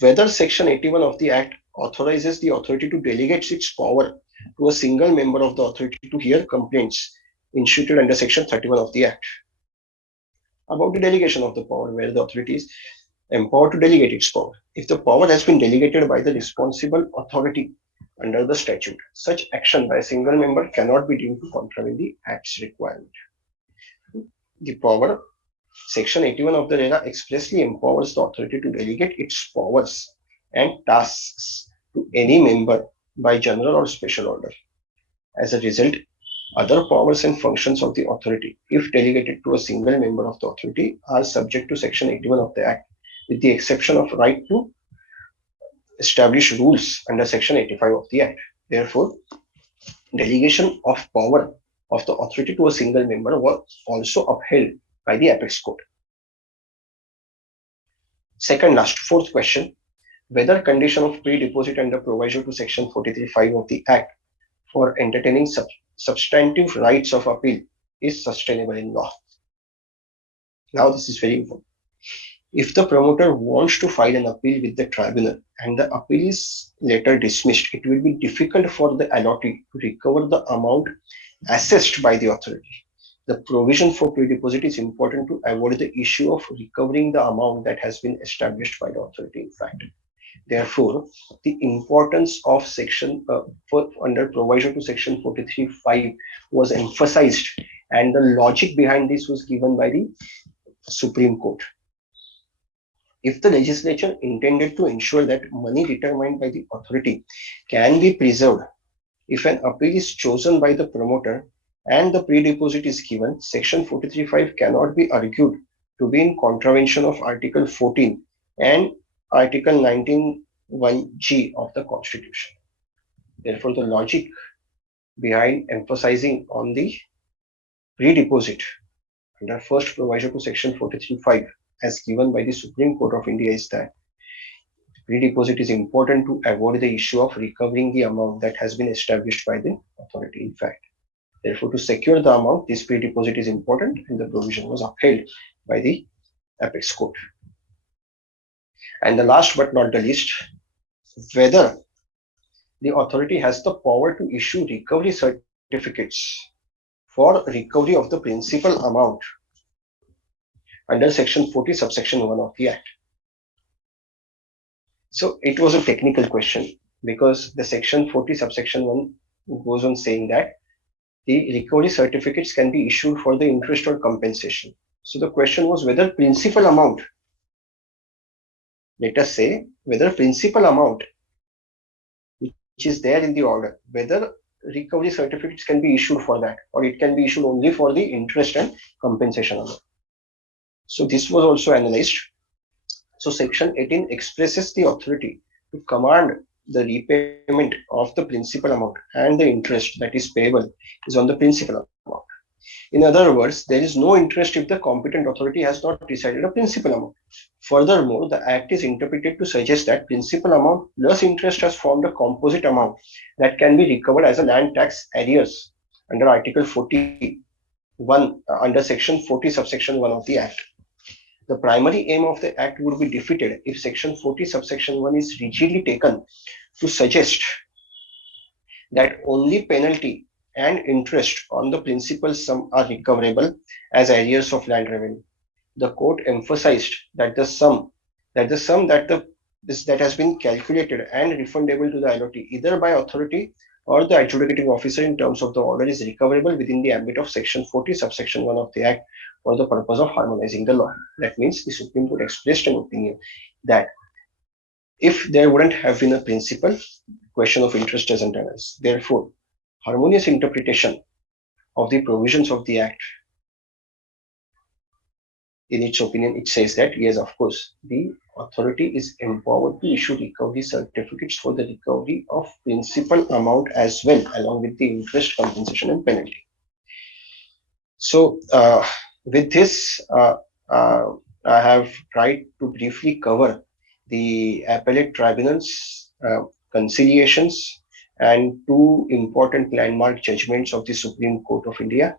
whether Section 81 of the Act authorizes the authority to delegate its power to a single member of the authority to hear complaints instituted under Section 31 of the Act. About the delegation of the power, where the authority is empowered to delegate its power. If the power has been delegated by the responsible authority under the statute, such action by a single member cannot be deemed to contravene the Act's requirement. The power, Section 81 of the RERA expressly empowers the authority to delegate its powers and tasks to any member by general or special order. As a result, other powers and functions of the authority, if delegated to a single member of the authority, are subject to Section 81 of the Act, with the exception of right to establish rules under Section 85 of the Act. Therefore, Delegation of power of the authority to a single member was also upheld by the apex court. Second last, fourth question, whether condition of pre-deposit under proviso to section 43(5) of the Act for entertaining substantive rights of appeal is sustainable in law. Now, this is very important. If the promoter wants to file an appeal with the tribunal and the appeal is later dismissed, it will be difficult for the allottee to recover the amount assessed by the authority. The provision for pre-deposit is important to avoid the issue of recovering the amount that has been established by the authority, in fact. Therefore, the importance of section under provision to section 43(5) was emphasized, and the logic behind this was given by the Supreme Court. If the legislature intended to ensure that money determined by the authority can be preserved, if an appeal is chosen by the promoter and the pre-deposit is given, section 43(5) cannot be argued to be in contravention of Article 14 and Article 19(1)(g) of the Constitution. Therefore, the logic behind emphasizing on the pre-deposit under first proviso to section 43(5) as given by the Supreme Court of India is that pre-deposit is important to avoid the issue of recovering the amount that has been established by the authority, in fact. Therefore, to secure the amount, this pre-deposit is important, and the provision was upheld by the apex court. And the last but not the least, whether the authority has the power to issue recovery certificates for recovery of the principal amount under section 40 subsection 1 of the Act. So it was a technical question because the section 40 subsection 1 goes on saying that the recovery certificates can be issued for the interest or compensation. So the question was whether principal amount, let us say whether principal amount which is there in the order, whether recovery certificates can be issued for that or it can be issued only for the interest and compensation amount. So this was also analyzed. So section 18 expresses the authority to command the repayment of the principal amount, and the interest that is payable is on the principal amount. In other words, there is no interest if the competent authority has not decided a principal amount. Furthermore, the Act is interpreted to suggest that principal amount plus interest has formed a composite amount that can be recovered as a land tax arrears under Article 41 under Section 40 subsection 1 of the Act. The primary aim of the Act would be defeated if Section 40 subsection 1 is rigidly taken to suggest that only penalty and interest on the principal sum are recoverable as arrears of land revenue. The court emphasized that the sum that has been calculated and refundable to the allottee either by authority or the adjudicating officer in terms of the order is recoverable within the ambit of section 40 subsection 1 of the Act for the purpose of harmonizing the law. That means the Supreme Court expressed an opinion that if there wouldn't have been a principal, question of interest doesn't arise. Therefore, harmonious interpretation of the provisions of the Act, in its opinion, it says that yes, of course, the authority is empowered to issue recovery certificates for the recovery of principal amount as well, along with the interest, compensation, and penalty. So, with this, I have tried to briefly cover the appellate tribunals, conciliations, and two important landmark judgments of the Supreme Court of India.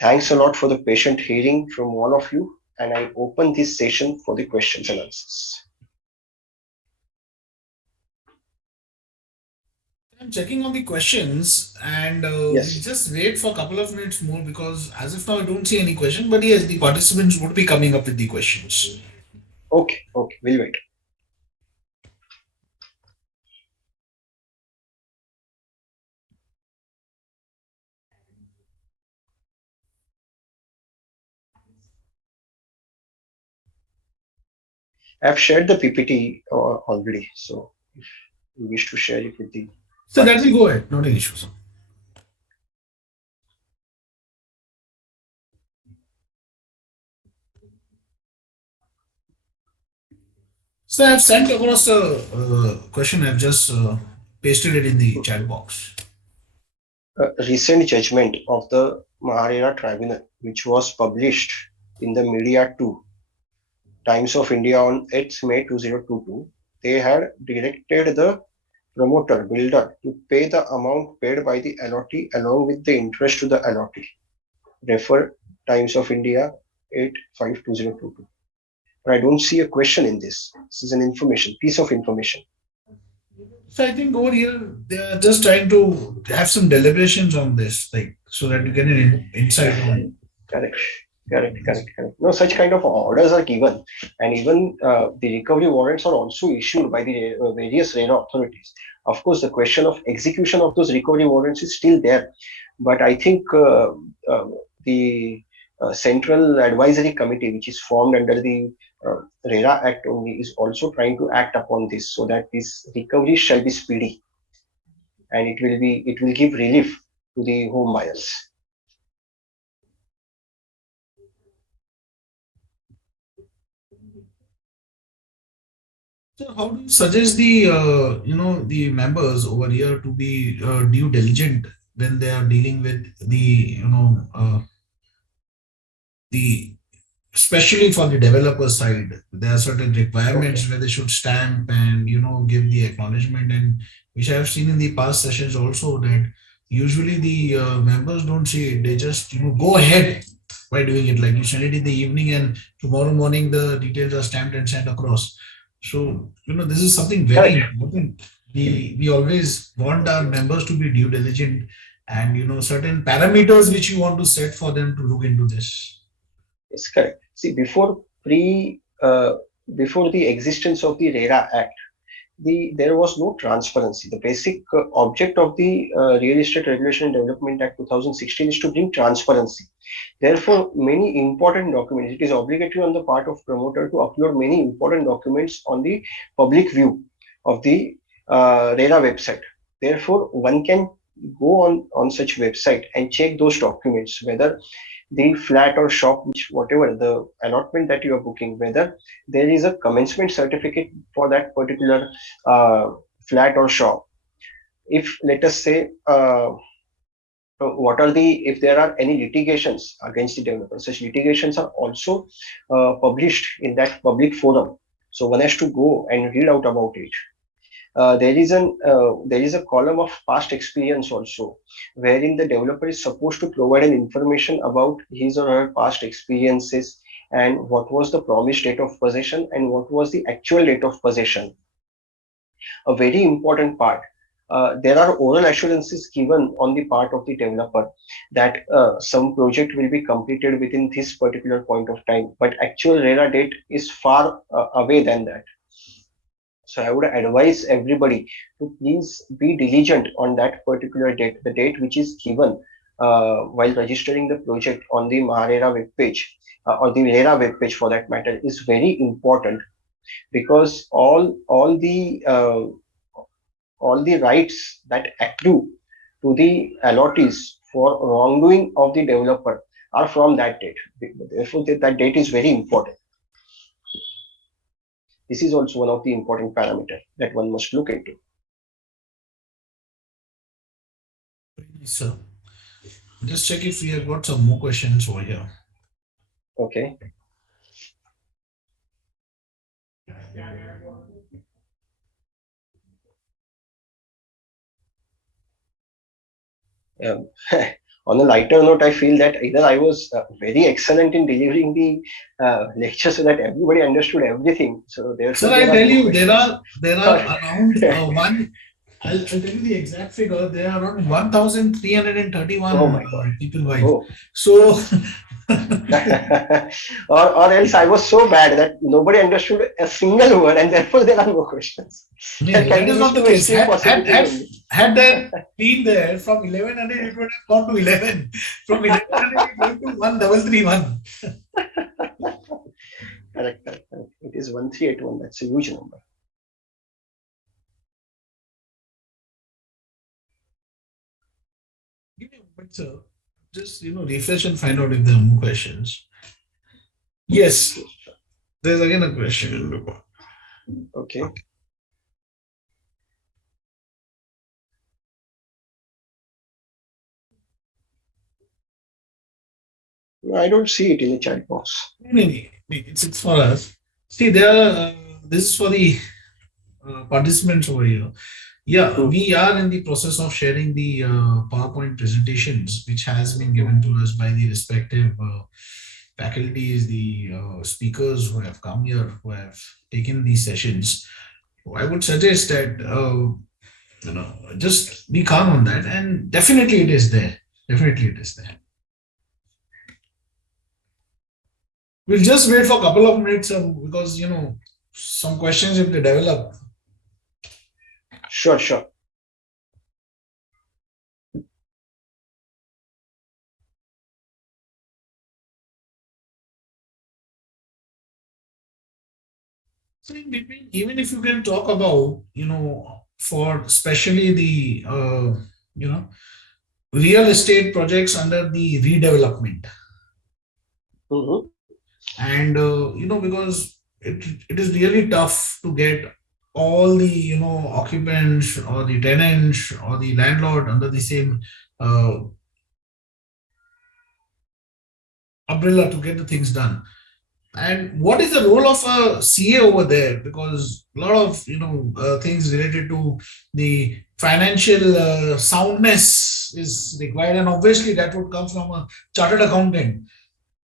Thanks a lot for the patient hearing from all of you, and I open this session for the questions and answers. I'm checking on the questions and we'll Yes. just wait for a couple of minutes more because as of now I don't see any question. But yes, the participants would be coming up with the questions. Okay. Okay. We'll wait. I've shared the PPT already, so if you wish to share it with the So that will go participants. ahead, not an issue. Sir. So I've sent across a question. I've just pasted it in the chat box. recent judgment of the RERA Tribunal, which was published in the media too, Times of India on 8th May 2022, they had directed the promoter builder to pay the amount paid by the allottee along with the interest to the allottee. Refer Times of India 8/5/2022. But I don't see a question in this. This is an information, piece of information. So I think over here they are just trying to have some deliberations on this, like so that you get an insight on Correct. Correct, this. correct, correct. No, such kind of orders are given, and even the recovery warrants are also issued by the various RERA authorities. Of course, the question of execution of those recovery warrants is still there, but I think the Central Advisory Committee, which is formed under the RERA Act only, is also trying to act upon this so that this recovery shall be speedy and it will give relief to the home buyers. So how do you suggest the the members over here to be due diligent when they are dealing with the the especially for the developer side, there are certain requirements Okay, where they should stamp and give the acknowledgement, and which I have seen in the past sessions also that usually the members don't see it; they just go ahead by doing it. Like you send it in the evening, and tomorrow morning the details are stamped and sent across. So this is something very correct. important. We always want our members to be due diligent, and certain parameters which you want to set for them to look into this. It's correct. See, before the existence of the RERA Act, there was no transparency. The basic object of the Real Estate Regulation and Development Act 2016 is to bring transparency. Therefore, many important documents, it is obligatory on the part of promoter to upload many important documents on the public view of the RERA website. Therefore, one can go on such website and check those documents, whether the flat or shop, which whatever the allotment that you are booking, whether there is a commencement certificate for that particular flat or shop. If let us say what are the if there are any litigations against the developer, such litigations are also published in that public forum. So one has to go and read out about it. There is a column of past experience also, wherein the developer is supposed to provide an information about his or her past experiences and what was the promised date of possession and what was the actual date of possession. A very important part. There are oral assurances given on the part of the developer that some project will be completed within this particular point of time, but actual RERA date is far away than that. So I would advise everybody to please be diligent on that particular date, the date which is given while registering the project on the Maharera webpage or the RERA webpage for that matter is very important because all the rights that accrue to the allottees for wrongdoing of the developer are from that date. Therefore, that date is very important. This is also one of the important parameters that one must look into. So just check if we have got some more questions over here. Okay. Um, on a lighter note, I feel that either I was very excellent in delivering the lecture so that everybody understood everything. So Sir, therefore, I'll there are tell no you, questions. there are around one. I'll tell you the exact figure. There are around 1,331 Oh my God. people wise. Oh. So Or else I was so bad that nobody understood a single word and therefore there are no questions. no, There no, can that be is these not the two case. extreme Had had possibilities had only. had that been there from 1100, it would have gone to 11. From 1100, it went to 1,331. Correct, correct, correct. It is 1381. That's a huge number. Give me a moment, sir. Just refresh and find out if there are more questions. Yes, Sure, sure. there's again a question. Okay. I don't see it in the chat box. No, it's for us. See, there. This is for the participants over here. Yeah, Hmm. we are in the process of sharing the PowerPoint presentations, which has been given to us by the respective faculties, the speakers who have come here, who have taken these sessions. So I would suggest that just be calm on that, and definitely it is there. Definitely it is there. We'll just wait for a couple of minutes because some questions if they develop. Sure, sure. So in between, even if you can talk about, for especially the, real estate projects under the redevelopment, Hmm. and because it is really tough to get all the occupants or the tenants or the landlord under the same uh, umbrella to get the things done. And what is the role of a CA over there? Because a lot of things related to the financial soundness is required, and obviously that would come from a chartered accountant.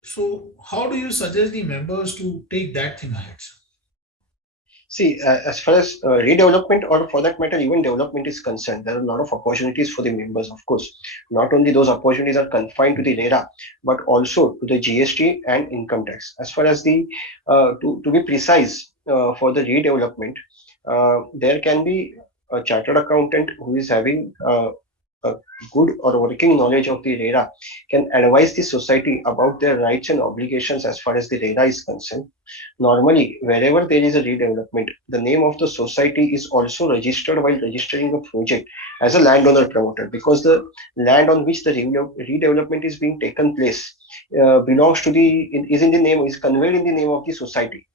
So, how do you suggest the members to take that thing ahead, sir? See, as far as redevelopment or for that matter, even development is concerned, there are a lot of opportunities for the members, of course. Not only those opportunities are confined to the RERA, but also to the GST and income tax. As far as to be precise, for the redevelopment, there can be a chartered accountant who is having a good or working knowledge of the RERA can advise the society about their rights and obligations as far as the RERA is concerned. Normally, wherever there is a redevelopment, the name of the society is also registered while registering a project as a landowner promoter because the land on which the redevelopment is being taken place belongs to is in the name, is conveyed in the name of the society.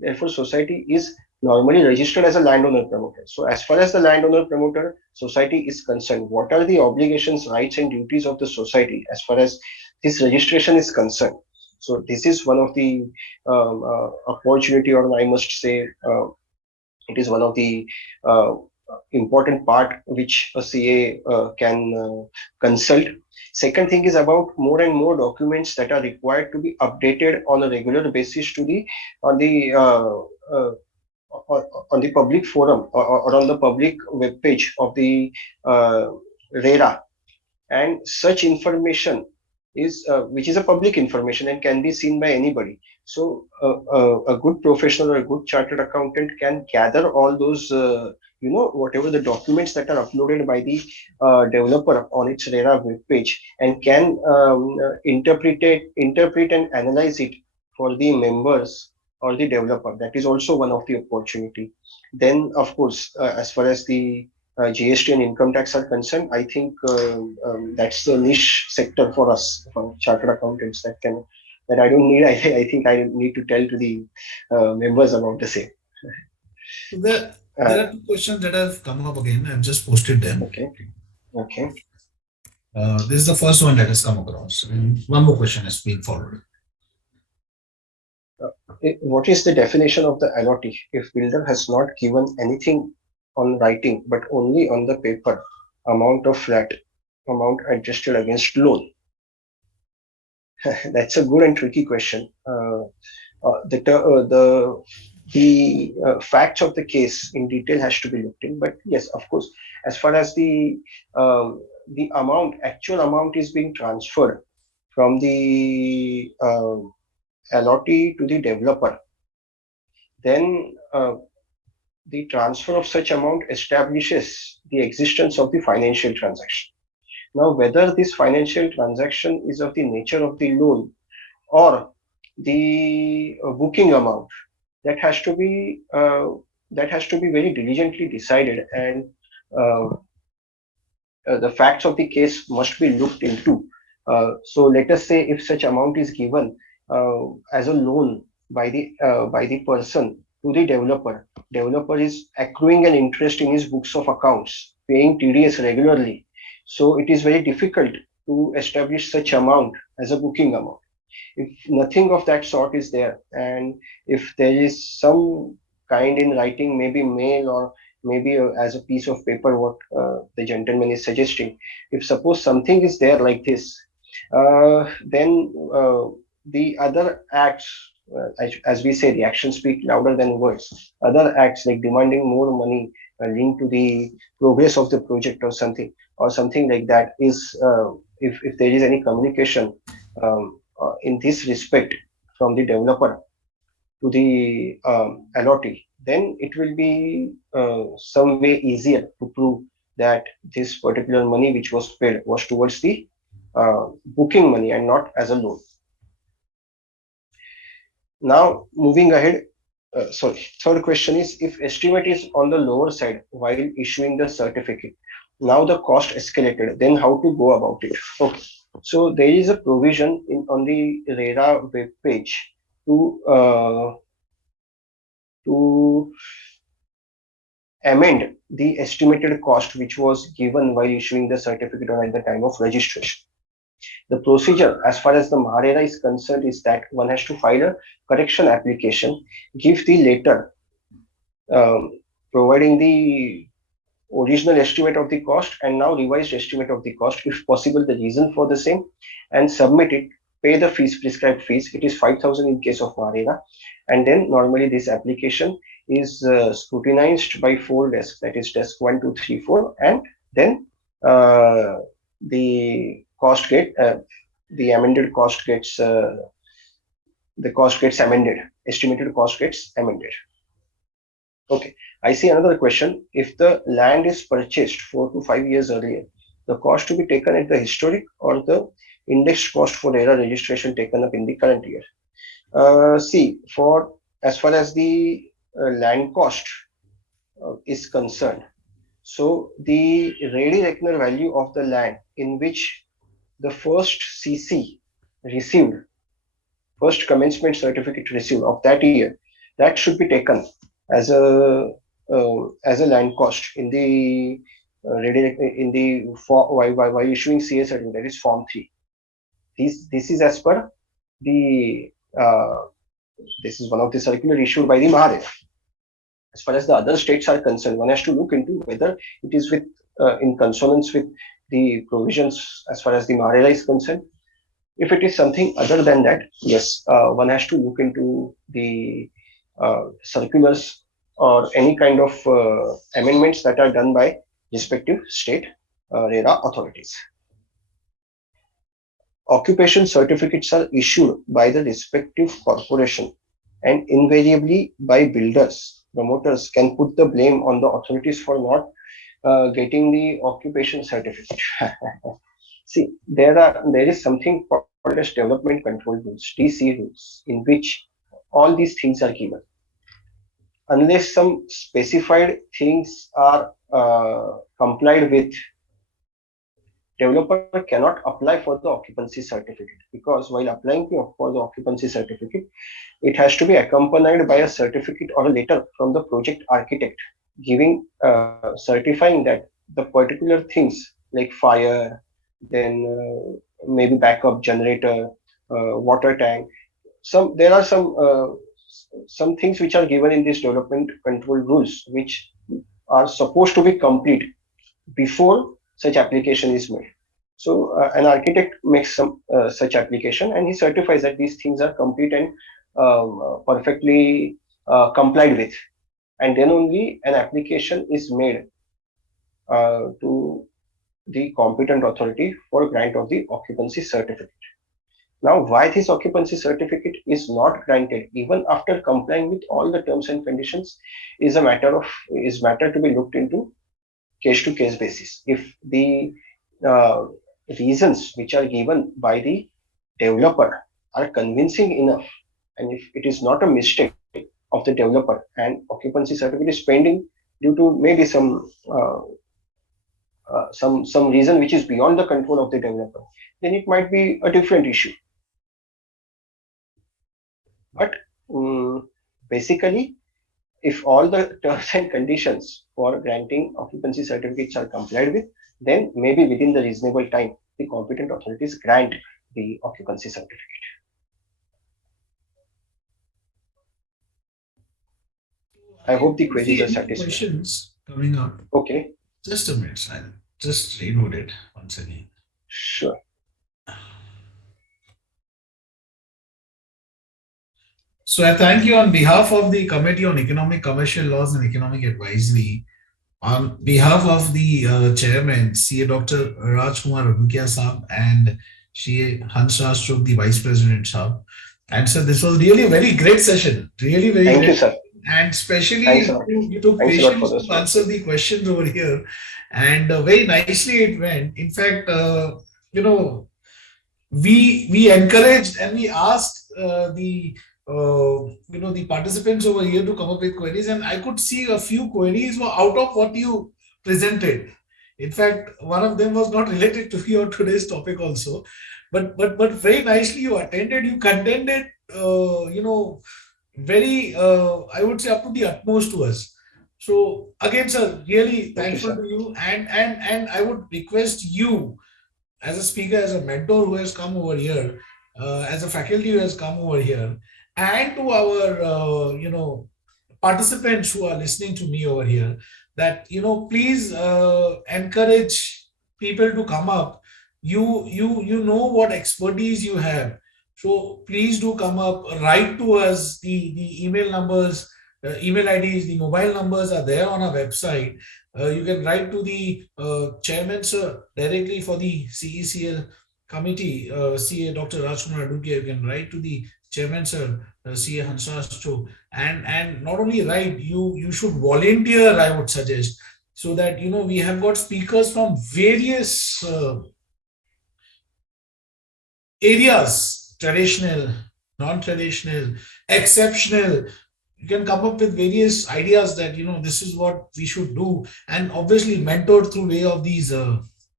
Therefore, society is normally registered as a landowner promoter. So, as far as the landowner promoter society is concerned, what are the obligations, rights, and duties of the society as far as this registration is concerned? So, this is one of the opportunity, or I must say, it is one of the uh, important part which a CA can consult. Second thing is about more and more documents that are required to be updated on a regular basis to the on the on the public forum or on the public web page of the RERA, and such information is which is a public information and can be seen by anybody. So a good professional or a good chartered accountant can gather all those whatever the documents that are uploaded by the developer on its RERA web page, and can interpret and analyze it for the members or the developer. That is also one of the opportunity. Then of course, as far as the GST and income tax are concerned, I think that's the niche sector for us, for chartered accountants. That I don't need. I think I need to tell to the members about the same. So there Uh, are two questions that have come up again. I've just posted them. okay, okay. This is the first one that has come across, and one more question is being followed. What is the definition of the allotee if builder has not given anything on writing but only on the paper amount of flat amount adjusted against loan? That's a good and tricky question. The facts of the case in detail has to be looked in, but yes, of course, as far as the actual amount is being transferred from the allotee to the developer, then the transfer of such amount establishes the existence of the financial transaction. Now, whether this financial transaction is of the nature of the loan or the booking amount, that has to be very diligently decided, and uh, the facts of the case must be looked into. So let us say if such amount is given as a loan by the person to the developer, developer is accruing an interest in his books of accounts, paying TDS regularly. So it is very difficult to establish such amount as a booking amount. If nothing of that sort is there, and if there is some kind in writing, maybe mail or maybe as a piece of paper, what the gentleman is suggesting, if suppose something is there like this, then the other acts, as we say, the actions speak louder than words. Other acts like demanding more money linked to the progress of the project or something like that is, if there is any communication in this respect from the developer to the allottee, then it will be some way easier to prove that this particular money which was paid was towards the booking money and not as a loan. Now, moving ahead, sorry, third question is if estimate is on the lower side while issuing the certificate, now the cost escalated, then how to go about it? Okay, so there is a provision on the RERA web page to to amend the estimated cost which was given while issuing the certificate or at the time of registration. The procedure, as far as the RERA is concerned, is that one has to file a correction application, give the letter um, providing the original estimate of the cost and now revised estimate of the cost, if possible, the reason for the same, and submit it, pay the fees, prescribed fees. It is 5,000 in case of RERA. And then normally this application is scrutinized by 4 desks, that is desk 1, 2, 3, 4, and then uh, the cost get the amended cost gets the cost gets amended, estimated cost gets amended. Okay, I see another question. If the land is purchased 4 to 5 years earlier, the cost to be taken at the historic or the indexed cost for RERA registration taken up in the current year? See, for as far as the land cost is concerned, so the ready reckoner value of the land in which the first CC received, first commencement certificate received of that year, that should be taken as a land cost in the while issuing CA certificate, that is Form 3. This is as per the this is one of the circular issued by the Mahadev. As far as the other states are concerned, one has to look into whether it is with in consonance with the provisions as far as the Maharera is concerned. If it is something other than that, yes, one has to look into the circulars or any kind of amendments that are done by respective state RERA authorities. Occupation certificates are issued by the respective corporation and invariably by builders. Promoters can put the blame on the authorities for not getting the occupation certificate. See, there is something called as development control rules, DC rules, in which all these things are given. Unless some specified things are complied with, developer cannot apply for the occupancy certificate, because while applying for the occupancy certificate, it has to be accompanied by a certificate or a letter from the project architect giving certifying that the particular things like fire, then maybe backup generator, water tank, there are some things which are given in these development control rules which are supposed to be complete before such application is made. So an architect makes some such application and he certifies that these things are complete and perfectly complied with, and then only an application is made to the competent authority for grant of the occupancy certificate. Now, why this occupancy certificate is not granted even after complying with all the terms and conditions is a matter to be looked into case to case basis. If the uh, reasons which are given by the developer are convincing enough, and if it is not a mistake of the developer and occupancy certificate is pending due to maybe some reason which is beyond the control of the developer, then it might be a different issue. But basically, if all the terms and conditions for granting occupancy certificates are complied with, then maybe within the reasonable time, the competent authorities grant the occupancy certificate. I hope the I don't queries see are any satisfied. questions coming up. Okay, Just a minute. I'll just reload it once again. sure. So I thank you on behalf of the Committee on Economic, Commercial Laws and Economic Advisory. On behalf of the chairman, CA Dr. Rajkumar Adukia Saab and CA Hansraj Chok, the Vice President Saab. And so this was really a very great session, really very Thank you, great. sir. And Thanks a especially lot. you took Thanks a lot for patience this. to answer the questions over here. And very nicely it went. In fact, you know, we encouraged and we asked the participants over here to come up with queries, and I could see a few queries were out of what you presented. In fact, one of them was not related to your today's topic also, but very nicely you attended, you contended, very I would say up to the utmost to us. So again, sir, really Thank you, thankful sir. to you, and I would request you as a speaker, as a mentor who has come over here, as a faculty who has come over here, and to our participants who are listening to me over here, that please encourage people to come up. You know what expertise you have, so please do come up. Write to us. The email numbers, email IDs, the mobile numbers are there on our website. You can write to the chairman, sir, directly for the CECL committee, CA Dr. Rajkumar Adukia. You can write to the chairman, sir, CA Hansraj Chok. And not only write, you should volunteer, I would suggest, so that we have got speakers from various areas: traditional, non-traditional, exceptional. You can come up with various ideas that this is what we should do, and obviously mentored through way of these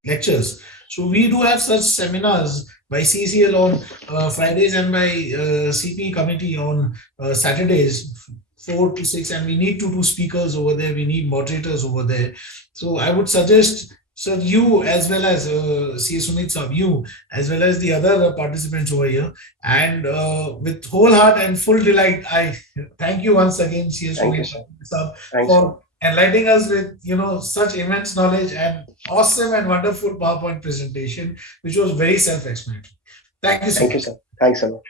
lectures. So we do have such seminars by CCL on Fridays and by CPE committee on Saturdays, 4 to 6, and we need two speakers over there, we need moderators over there. So I would suggest, sir, you as well as C. Sumit Saab, you as well as the other participants over here, and with whole heart and full delight, I thank you once again, C. Thank you, Sumit sir. Saab, Thanks, sir. for enlightening us with such immense knowledge and awesome and wonderful PowerPoint presentation, which was very self-explanatory. Thank you so Thank you, much. sir. Thanks a lot.